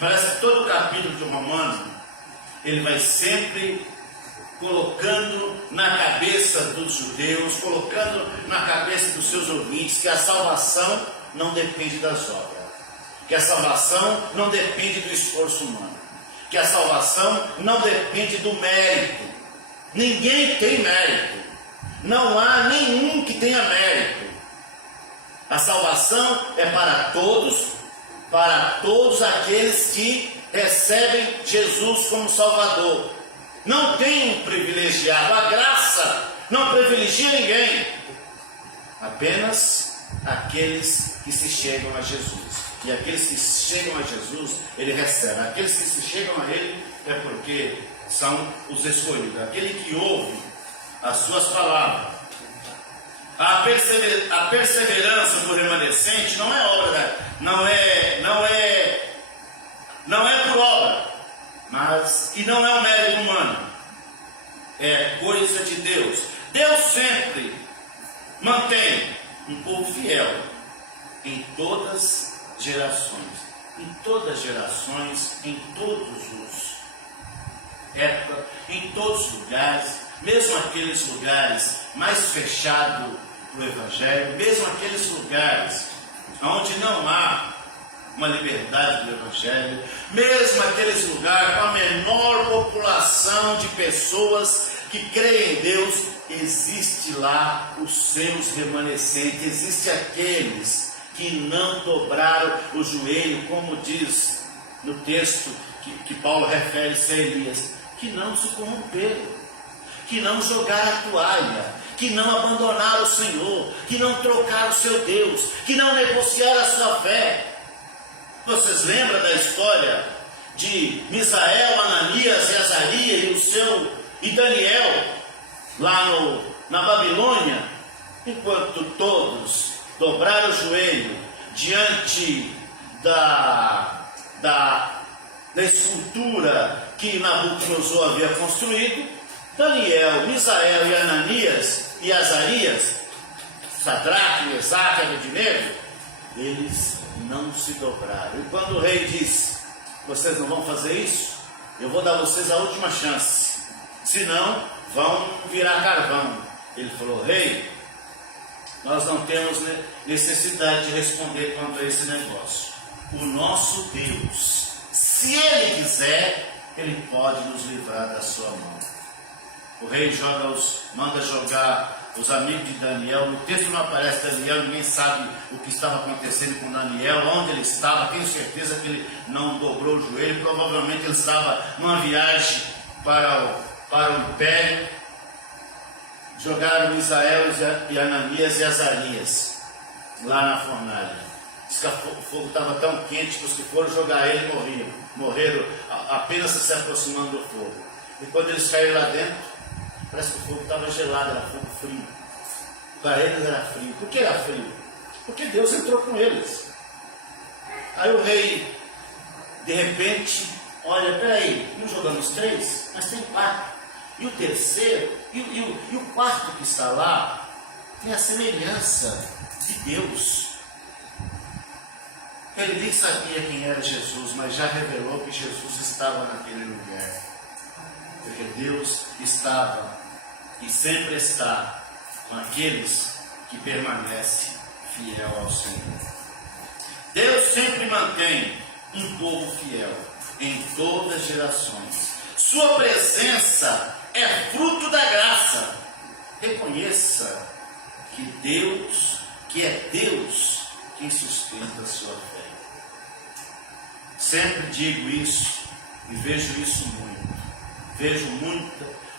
parece que todo o capítulo de Romano, ele vai sempre colocando na cabeça dos judeus, colocando na cabeça dos seus ouvintes, que a salvação não depende das obras, que a salvação não depende do esforço humano, que a salvação não depende do mérito. Ninguém tem mérito, não há nenhum que tenha mérito. A salvação é para todos aqueles que recebem Jesus como Salvador. Não tem um privilegiado, a graça não privilegia ninguém, apenas aqueles que se chegam a Jesus. E aqueles que se chegam a Jesus, ele recebe. Aqueles que se chegam a ele é porque são os escolhidos, aquele que ouve as suas palavras. A perseverança do remanescente não é obra, não é por obra, mas e não é um mérito humano, é coisa de Deus. Deus sempre mantém um povo fiel em todas gerações, em todas todos os épocas, em todos os lugares, mesmo aqueles lugares mais fechados do Evangelho, mesmo aqueles lugares onde não há uma liberdade do Evangelho, mesmo aqueles lugares com a menor população de pessoas que creem em Deus, existe lá os seus remanescentes, existe aqueles que não dobraram o joelho, como diz no texto que Paulo refere-se a Elias, que não se corromperam, que não jogaram a toalha, que não abandonaram o Senhor, que não trocaram o seu Deus, que não negociaram a sua fé. Vocês lembram da história de Misael, Ananias e Azarias e Daniel lá na Babilônia? Enquanto todos dobraram o joelho diante da escultura que Nabucodonosor havia construído, Daniel, Misael e Ananias e Azarias, Sadraque, Mesaque e Abednego, eles não se dobraram. E quando o rei disse: vocês não vão fazer isso, eu vou dar a vocês a última chance, senão vão virar carvão. Ele falou: rei, nós não temos necessidade de responder quanto a esse negócio. O nosso Deus, se Ele quiser, Ele pode nos livrar da sua mão. O rei manda jogar os amigos de Daniel. No texto não aparece Daniel, ninguém sabe o que estava acontecendo com Daniel, onde ele estava. Tenho certeza que ele não dobrou o joelho, provavelmente ele estava numa viagem para o império. Jogaram Misael e Ananias e Azarias lá na fornalha. Diz que o fogo estava tão quente que os que foram jogar ele morreram apenas se aproximando do fogo. E quando eles caíram lá dentro, parece que o fogo estava gelado, era fogo frio. Para eles era frio. Por que era frio? Porque Deus entrou com eles. Aí o rei, de repente, olha, peraí, não jogamos 3, mas tem 4. E o terceiro, e o quarto que está lá, tem a semelhança de Deus. Ele nem sabia quem era Jesus, mas já revelou que Jesus estava naquele lugar. Porque Deus estava e sempre está com aqueles que permanecem fiel ao Senhor. Deus sempre mantém um povo fiel em todas as gerações. Sua presença é fruto da graça. Reconheça que é Deus quem sustenta a sua fé. Sempre digo isso e vejo isso muito. Vejo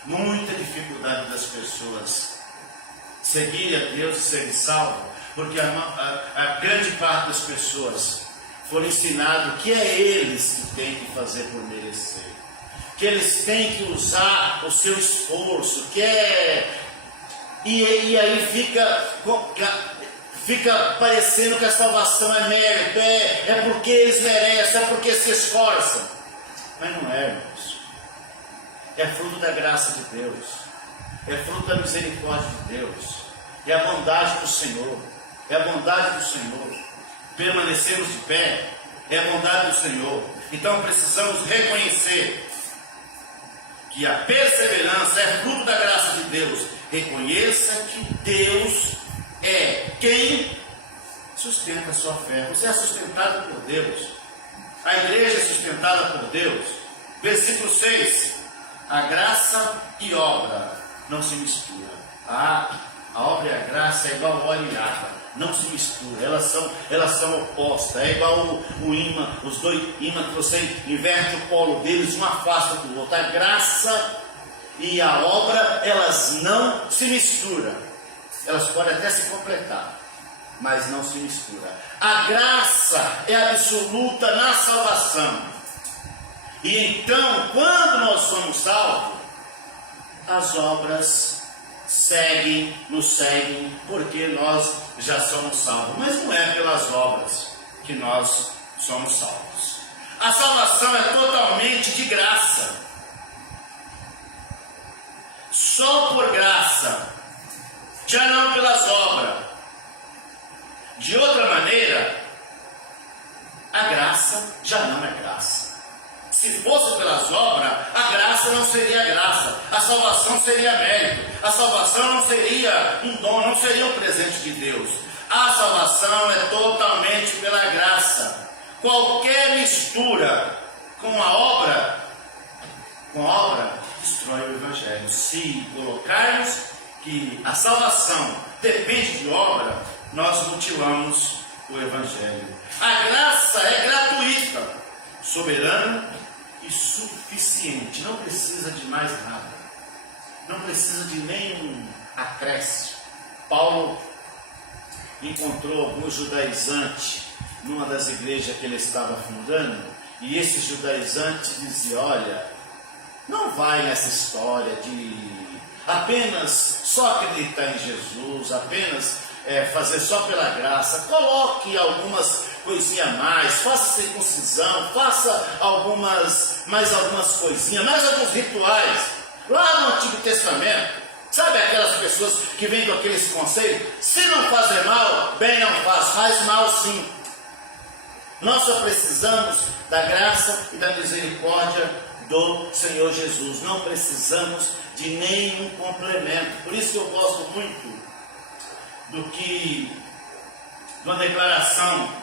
muita dificuldade das pessoas seguir a Deus e ser salvo, porque a grande parte das pessoas foram ensinados que é eles que têm que fazer por merecer, que eles têm que usar o seu esforço, e aí fica parecendo que a salvação é mérito, é porque eles merecem, é porque se esforçam. Mas não é, irmãos. É fruto da graça de Deus, é fruto da misericórdia de Deus, é a bondade do Senhor, é a bondade do Senhor. Permanecemos de pé, é a bondade do Senhor. Então precisamos reconhecer que a perseverança é fruto da graça de Deus. Reconheça que Deus é quem sustenta a sua fé. Você é sustentado por Deus. A igreja é sustentada por Deus. Versículo 6. A graça e obra não se misturam. A obra e a graça é igual óleo e água. Não se mistura, elas são opostas. É igual o ímã, os dois ímãs que você inverte o polo deles, um afasta do outro. A graça e a obra, elas não se misturam. Elas podem até se completar, mas não se misturam. A graça é absoluta na salvação. E então, quando nós somos salvos, as obras nos seguem, porque nós já somos salvos. Mas não é pelas obras que nós somos salvos. A salvação é totalmente de graça. Só por graça, já não pelas obras. De outra maneira, a graça já não é graça. Se fosse pelas obras, a graça não seria graça, a salvação seria mérito, a salvação não seria um dom, não seria um presente de Deus. A salvação é totalmente pela graça. Qualquer mistura com a obra destrói o Evangelho. Se colocarmos que a salvação depende de obra, nós mutilamos o Evangelho. A graça é gratuita, soberana e suficiente. Não precisa de mais nada. Não precisa de nenhum acréscimo. Paulo encontrou alguns judaizantes numa das igrejas que ele estava fundando, e esse judaizante dizia: olha, não vai nessa história de apenas só acreditar em Jesus, apenas fazer só pela graça. Coloque algumas coisinhas a mais, faça circuncisão, faça mais algumas coisinhas, mais alguns rituais. Lá no Antigo Testamento, sabe aquelas pessoas que vêm com aqueles conselhos? Se não fazer mal, bem não faz mal sim. Nós só precisamos da graça e da misericórdia do Senhor Jesus. Não precisamos de nenhum complemento. Por isso que eu gosto muito de uma declaração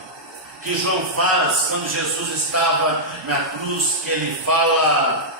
que João faz quando Jesus estava na cruz, que ele fala: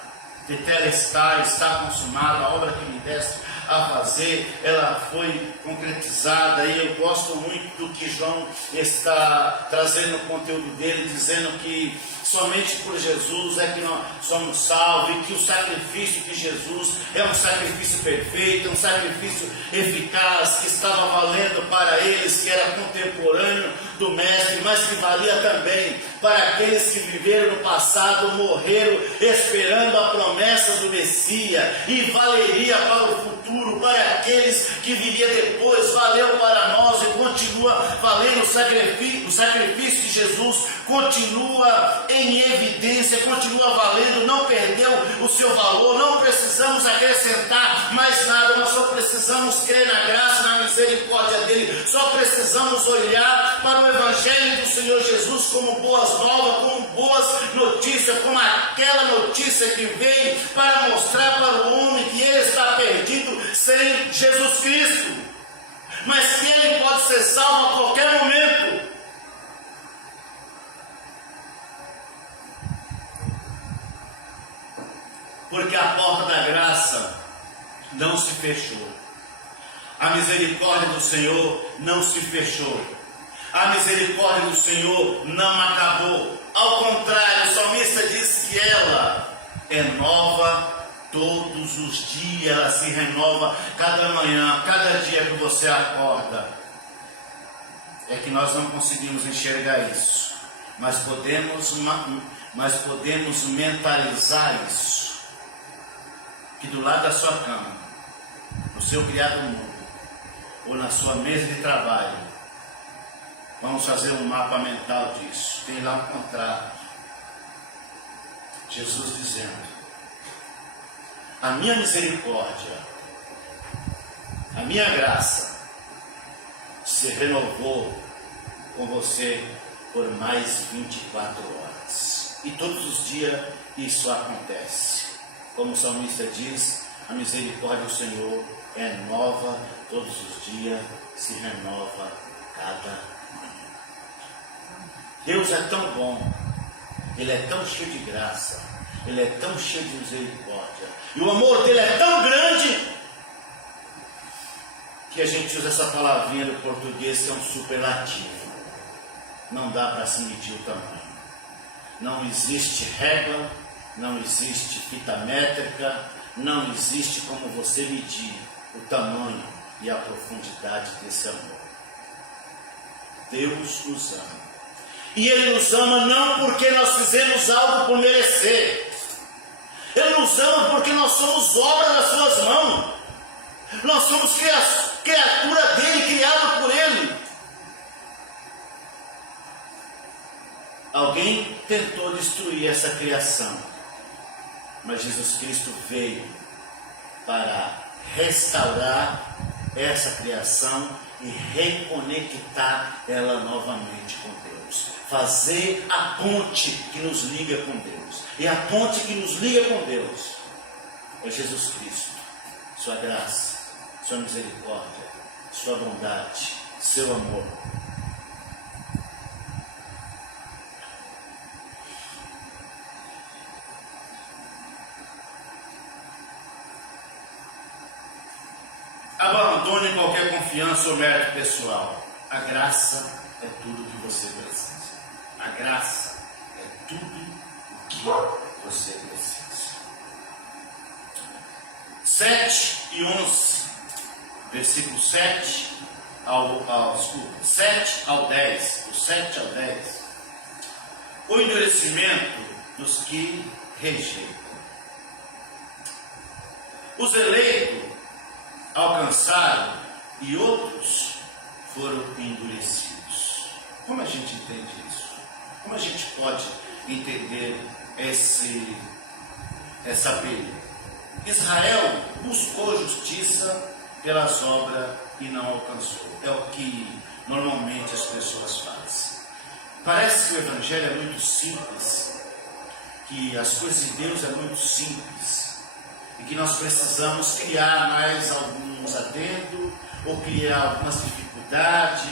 tetelestai, está consumado, a obra que me deste a fazer, ela foi concretizada. E eu gosto muito do que João está trazendo no conteúdo dele, dizendo que somente por Jesus é que nós somos salvos, e que o sacrifício de Jesus é um sacrifício perfeito, um sacrifício eficaz, que estava valendo para eles, que era contemporâneo do Mestre, mas que valia também para aqueles que viveram no passado, morreram esperando a promessa do Messias, e valeria para o futuro, para aqueles que viriam depois. Valeu para nós e continua valendo. O sacrifício de Jesus continua em evidência, continua valendo, não perdeu o seu valor. Não precisamos acrescentar mais nada, nós só precisamos crer na graça, na misericórdia dele. Só precisamos olhar para o Evangelho do Senhor Jesus como boas novas, como boas notícias, como aquela notícia que veio para mostrar para o homem que ele está perdido sem Jesus Cristo, mas que ele pode ser salvo a qualquer momento. Porque a porta da graça não se fechou. A misericórdia do Senhor não se fechou. A misericórdia do Senhor não acabou. Ao contrário, o salmista diz que ela é nova todos os dias ela se renova, cada manhã, cada dia que você acorda. É que nós não conseguimos enxergar isso, mas podemos mentalizar isso, que do lado da sua cama, no seu criado mundo, ou na sua mesa de trabalho, vamos fazer um mapa mental disso. Tem lá um contrato, Jesus dizendo: a minha misericórdia, a minha graça se renovou com você por mais 24 horas. E todos os dias isso acontece. Como o salmista diz, a misericórdia do Senhor é nova todos os dias, se renova cada manhã. Deus é tão bom, Ele é tão cheio de graça, Ele é tão cheio de misericórdia, e o amor dele é tão grande, que a gente usa essa palavrinha do português que é um superlativo. Não dá para se medir o tamanho. Não existe régua, não existe fita métrica, não existe como você medir o tamanho e a profundidade desse amor. Deus nos ama. E Ele nos ama não porque nós fizemos algo por merecer. Ele nos ama porque nós somos obra das suas mãos. Nós somos criatura dele, criada por Ele. Alguém tentou destruir essa criação, mas Jesus Cristo veio para restaurar essa criação e reconectar ela novamente com Deus. Fazer a ponte que nos liga com Deus. E a ponte que nos liga com Deus é Jesus Cristo. Sua graça, sua misericórdia, sua bondade, seu amor. Abandone qualquer confiança ou mérito pessoal. A graça é tudo o que você precisa. A graça é tudo o que você precisa. 7 e 11, versículo 7 ao 10, do 7 ao 10. O endurecimento dos que rejeitam. Os eleitos alcançaram e outros foram endurecidos. Como a gente entende isso? Como a gente pode entender essa Bíblia? Israel buscou justiça pelas obras e não alcançou. É o que normalmente as pessoas fazem. Parece que o Evangelho é muito simples, que as coisas de Deus é muito simples, e que nós precisamos criar mais alguns adendos, ou criar algumas dificuldades,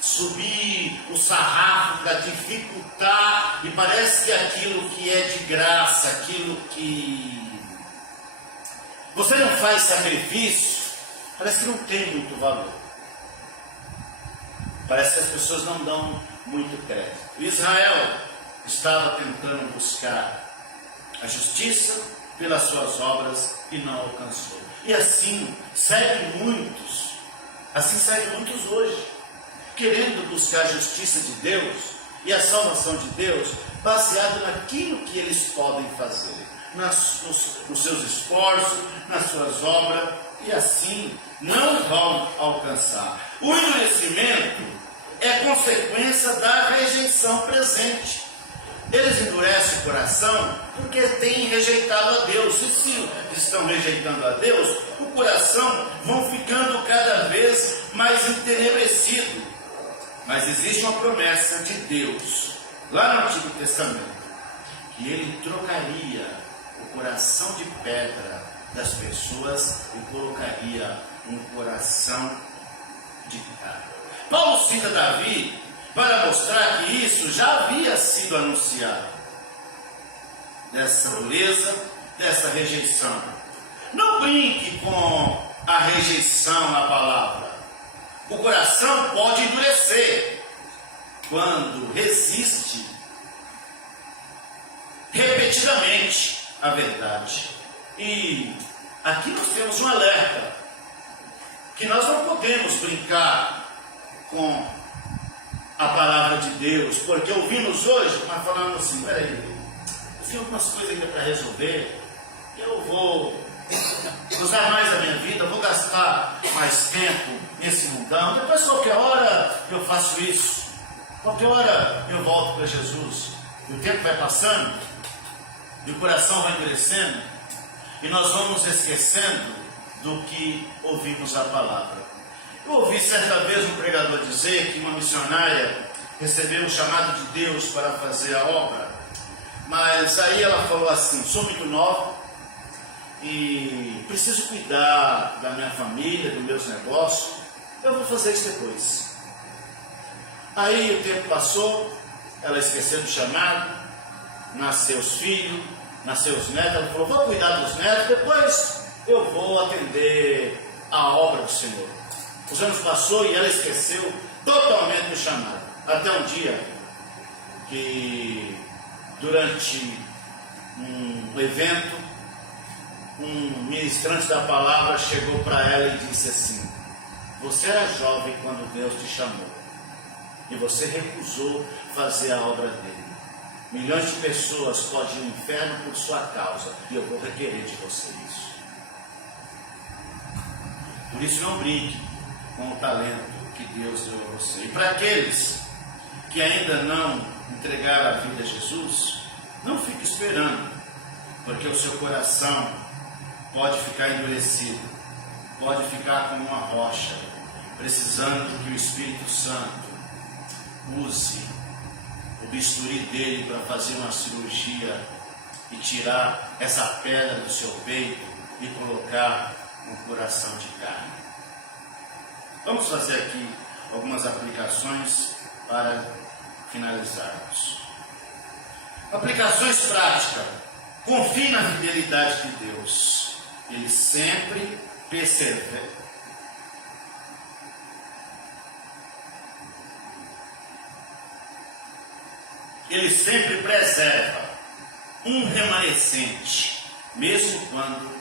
subir o sarrafo para dificultar, e parece que aquilo que é de graça, aquilo que você não faz sacrifício, parece que não tem muito valor. Parece que as pessoas não dão muito crédito. Israel estava tentando buscar a justiça pelas suas obras e não alcançou. E assim seguem muitos hoje, querendo buscar a justiça de Deus e a salvação de Deus, baseado naquilo que eles podem fazer, nos seus esforços, nas suas obras, e assim não vão alcançar. O endurecimento é consequência da rejeição presente. Eles endurecem o coração porque têm rejeitado a Deus. E se estão rejeitando a Deus, o coração vão ficando cada vez mais entenebrecido. Mas existe uma promessa de Deus, lá no Antigo Testamento, que Ele trocaria o coração de pedra das pessoas e colocaria um coração de carne. Paulo cita Davi para mostrar que isso já havia sido anunciado, dessa dureza, dessa rejeição. Não brinque com a rejeição na palavra. O coração pode endurecer quando resiste repetidamente à verdade. E aqui nós temos um alerta, que nós não podemos brincar com a palavra de Deus, porque ouvimos hoje, mas falando assim, peraí, eu tenho algumas coisas ainda para resolver, eu vou usar mais a minha vida, eu vou gastar mais tempo nesse mundão, depois qualquer hora eu faço isso, qualquer hora eu volto para Jesus. E o tempo vai passando, e o coração vai endurecendo, e nós vamos esquecendo do que ouvimos a palavra. Eu ouvi certa vez um pregador dizer que uma missionária recebeu um chamado de Deus para fazer a obra, mas aí ela falou assim: sou muito nova e preciso cuidar da minha família, dos meus negócios, eu vou fazer isso depois. Aí o tempo passou, ela esqueceu do chamado, nasceu os filhos, nasceu os netos, ela falou: vou cuidar dos netos, depois eu vou atender a obra do Senhor. Os anos passou e ela esqueceu totalmente do chamado. Até um dia que, durante um evento, um ministrante da palavra chegou para ela e disse assim: você era jovem quando Deus te chamou e você recusou fazer a obra dele. Milhões de pessoas podem ir ao inferno por sua causa e eu vou requerer de você isso. Por isso não brinque com o talento que Deus deu a você. E para aqueles que ainda não entregaram a vida a Jesus, não fique esperando, porque o seu coração pode ficar endurecido, pode ficar como uma rocha, precisando que o Espírito Santo use o bisturi dele para fazer uma cirurgia e tirar essa pedra do seu peito e colocar um coração de carne. Vamos fazer aqui algumas aplicações para finalizarmos. Aplicações práticas. Confie na fidelidade de Deus. Ele sempre persevera. Ele sempre preserva um remanescente, mesmo quando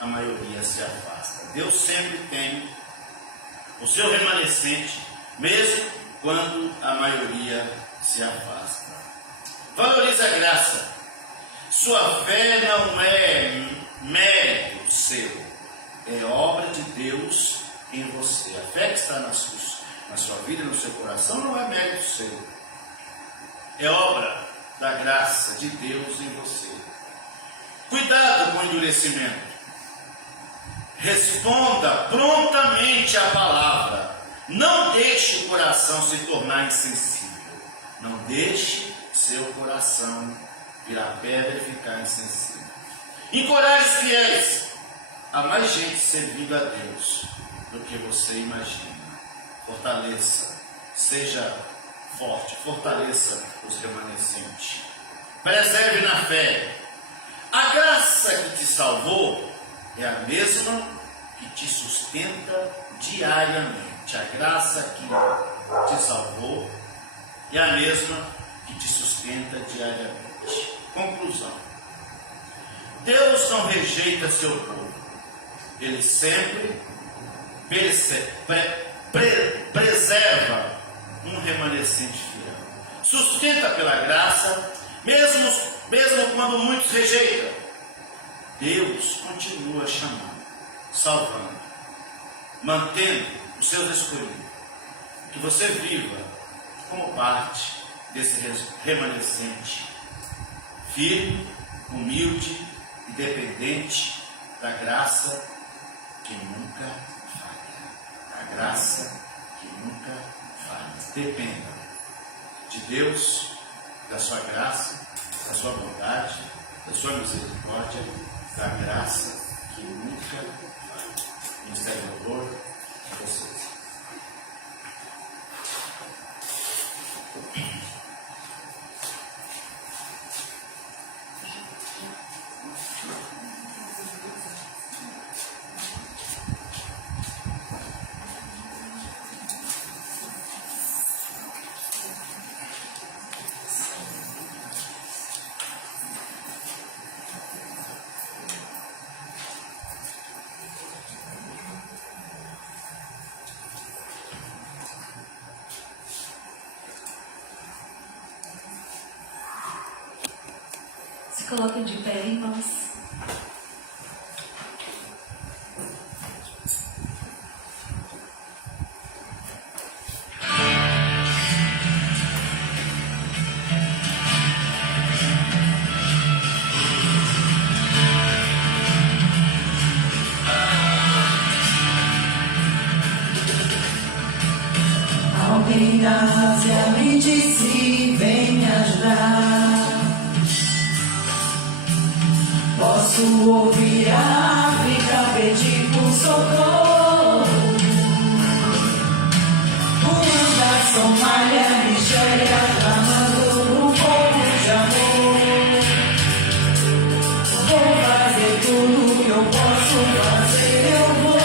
a maioria se afasta. Deus sempre tem o seu remanescente, mesmo quando a maioria se afasta. Valorize a graça. Sua fé não é mérito seu, é obra de Deus em você. A fé que está na sua vida, no seu coração, não é mérito seu, é obra da graça de Deus em você. Cuidado com o endurecimento. Responda prontamente à palavra. Não deixe o coração se tornar insensível. Não deixe seu coração virar pedra e ficar insensível. Encoraje os fiéis. Há mais gente servindo a Deus do que você imagina. Fortaleça. Seja forte. Fortaleça os remanescentes. Preserve na fé. A graça que te salvou é a mesma que te sustenta diariamente. A graça que te salvou é a mesma que te sustenta diariamente. Conclusão. Deus não rejeita seu povo. Ele sempre preserva um remanescente fiel. Sustenta pela graça, mesmo quando muitos rejeitam. Deus continua chamando, salvando, mantendo os seus escolhidos. Que você viva como parte desse remanescente, firme, humilde e dependente da graça que nunca falha. A graça que nunca falha. Dependa de Deus, da sua graça, da sua bondade, da sua misericórdia, da graça que nunca falha. Ministério do Louvor, a vocês. coloquem de pé, irmãos. Alguém da Ásia me disse, vem me ajudar. Posso ouvir a África pedir por socorro. Ruanda, Somália, Nigéria, clamando um povo de amor. Vou fazer tudo que eu posso fazer, eu vou.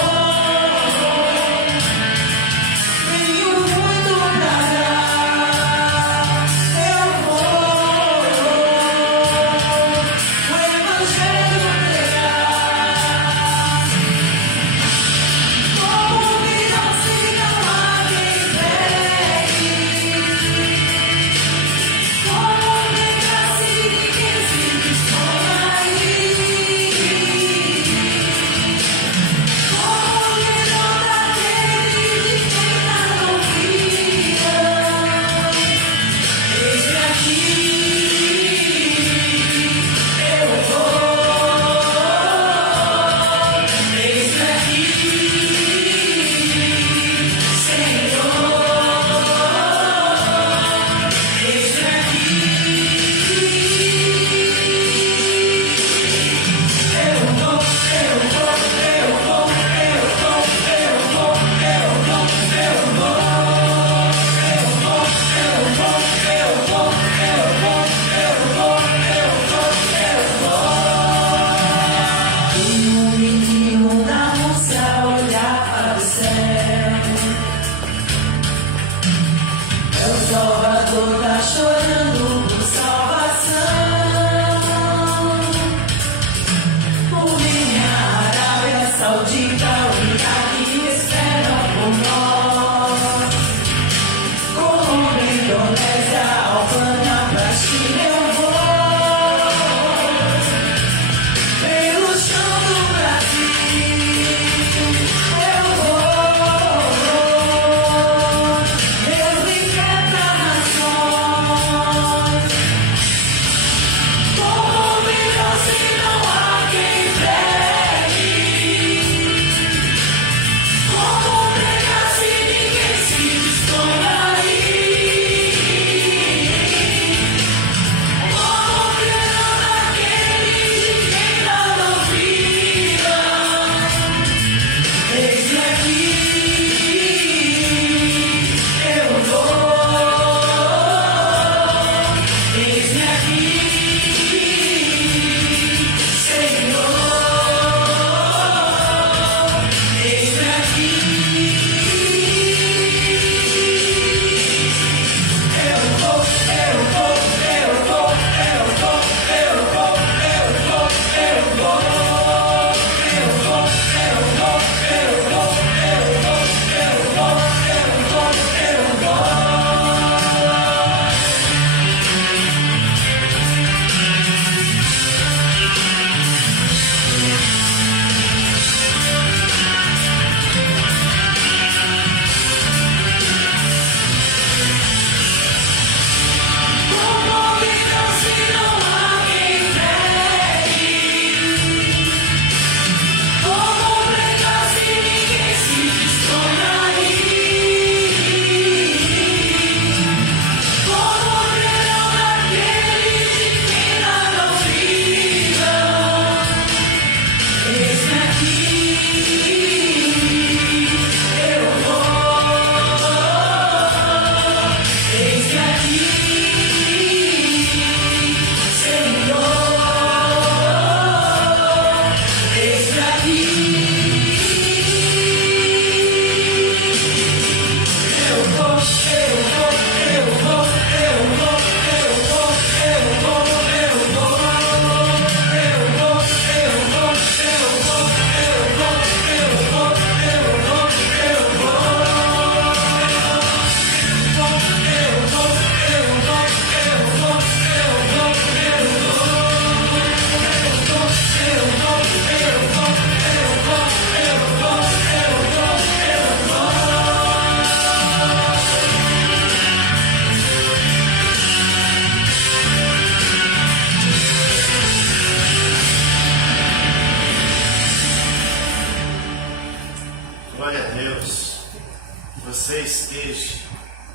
você esteja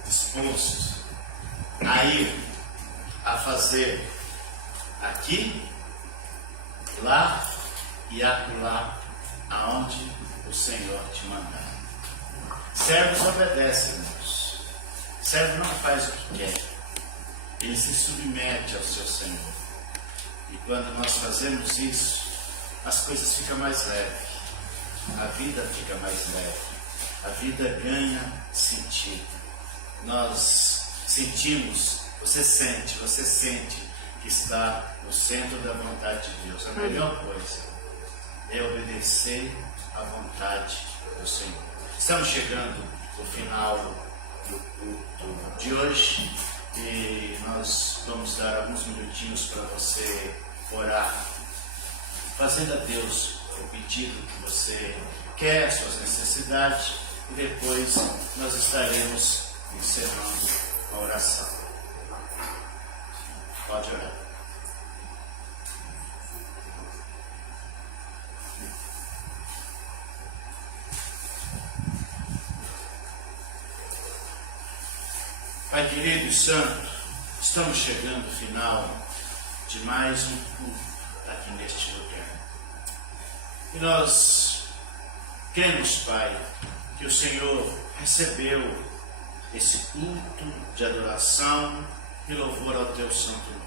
disposto a ir a fazer aqui, lá e acolá, aonde o Senhor te mandar. Servos obedecem, irmãos. Servo não faz o que quer. Ele se submete ao seu Senhor. E quando nós fazemos isso, as coisas ficam mais leves. A vida fica mais leve. A vida ganha sentido. Nós sentimos, você sente que está no centro da vontade de Deus. A melhor coisa é obedecer à vontade do Senhor. Estamos chegando no final do culto de hoje e nós vamos dar alguns minutinhos para você orar, fazendo a Deus o pedido que você quer, suas necessidades, e depois nós estaremos encerrando a oração. Pode orar. Pai querido e santo, estamos chegando ao final de mais um culto aqui neste lugar. E nós cremos, Pai, que o Senhor recebeu esse culto de adoração e louvor ao Teu santo nome.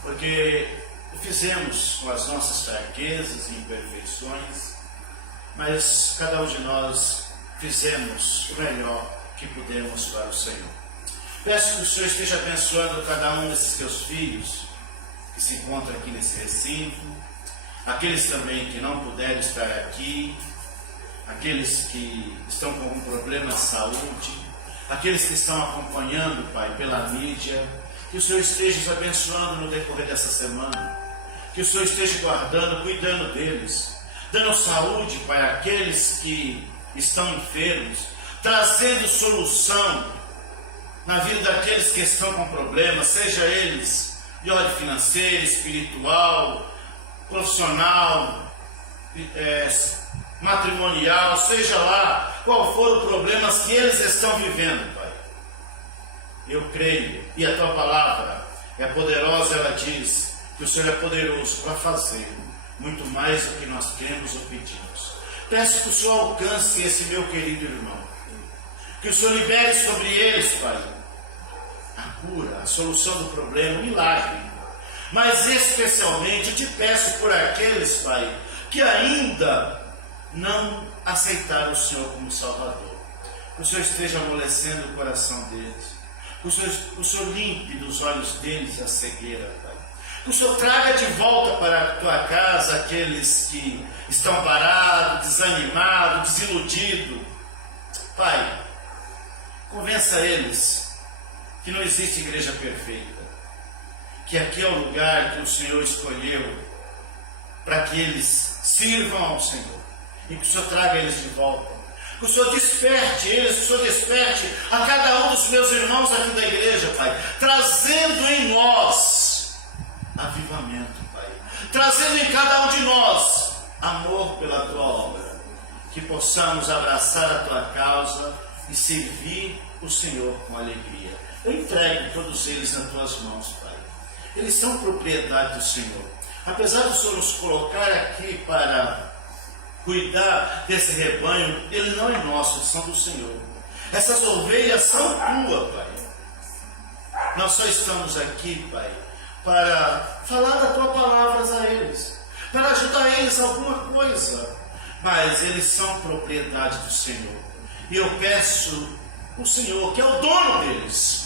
Porque o fizemos com as nossas fraquezas e imperfeições, mas cada um de nós fizemos o melhor que pudemos para o Senhor. Peço que o Senhor esteja abençoando cada um desses teus filhos que se encontram aqui nesse recinto, aqueles também que não puderam estar aqui, aqueles que estão com algum problema de saúde, aqueles que estão acompanhando, Pai, pela mídia, que o Senhor esteja os abençoando no decorrer dessa semana, que o Senhor esteja guardando, cuidando deles, dando saúde, Pai, àqueles que estão enfermos, trazendo solução na vida daqueles que estão com problemas, seja eles de ordem financeira, espiritual, profissional, matrimonial, seja lá qual for o problema que eles estão vivendo, Pai. Eu creio, e a Tua palavra é poderosa, ela diz que o Senhor é poderoso para fazer muito mais do que nós queremos ou pedimos. Peço que o Senhor alcance esse meu querido irmão, que o Senhor libere sobre eles, Pai, a cura, a solução do problema, o milagre. Mas especialmente eu te peço por aqueles, Pai, que ainda não aceitaram o Senhor como Salvador. Que o Senhor esteja amolecendo o coração deles. Que o Senhor limpe dos olhos deles a cegueira, Pai. Que o Senhor traga de volta para a tua casa aqueles que estão parados, desanimados, desiludidos. Pai, convença eles que não existe igreja perfeita, que aqui é o lugar que o Senhor escolheu para que eles sirvam ao Senhor e que o Senhor traga eles de volta, que o Senhor desperte eles, que o Senhor desperte a cada um dos meus irmãos aqui da igreja, Pai, trazendo em nós avivamento, Pai, trazendo em cada um de nós amor pela Tua obra, que possamos abraçar a Tua causa e servir o Senhor com alegria. Eu entrego todos eles nas Tuas mãos, Pai. Eles são propriedade do Senhor. Apesar do Senhor nos colocar aqui para cuidar desse rebanho, ele não é nosso, eles são do Senhor. Essas ovelhas são Tuas, Pai. Nós só estamos aqui, Pai, para falar da Tua palavra a eles, para ajudar eles a alguma coisa, mas eles são propriedade do Senhor. E eu peço o Senhor, que é o dono deles,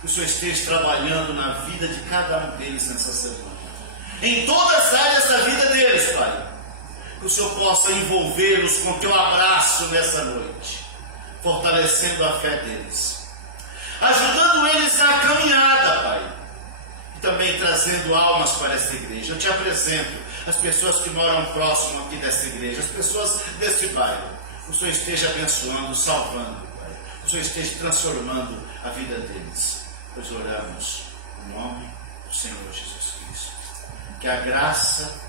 que o Senhor esteja trabalhando na vida de cada um deles nessa semana, em todas as áreas da vida deles, Pai. Que o Senhor possa envolvê-los com Teu abraço nessa noite, fortalecendo a fé deles, ajudando eles na caminhada, Pai, e também trazendo almas para esta igreja. Eu te apresento as pessoas que moram próximo aqui desta igreja, as pessoas deste bairro. Que o Senhor esteja abençoando, salvando, Pai. Que o Senhor esteja transformando a vida deles. Pois oramos no nome do Senhor Jesus Cristo. Que a graça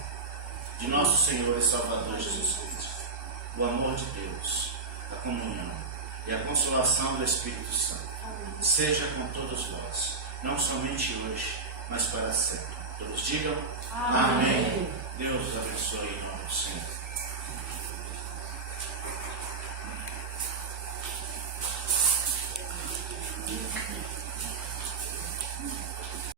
de nosso Senhor e Salvador Jesus Cristo, o amor de Deus, a comunhão e a consolação do Espírito Santo seja com todos vós, não somente hoje, mas para sempre. Todos digam amém. Deus abençoe em nome do Senhor.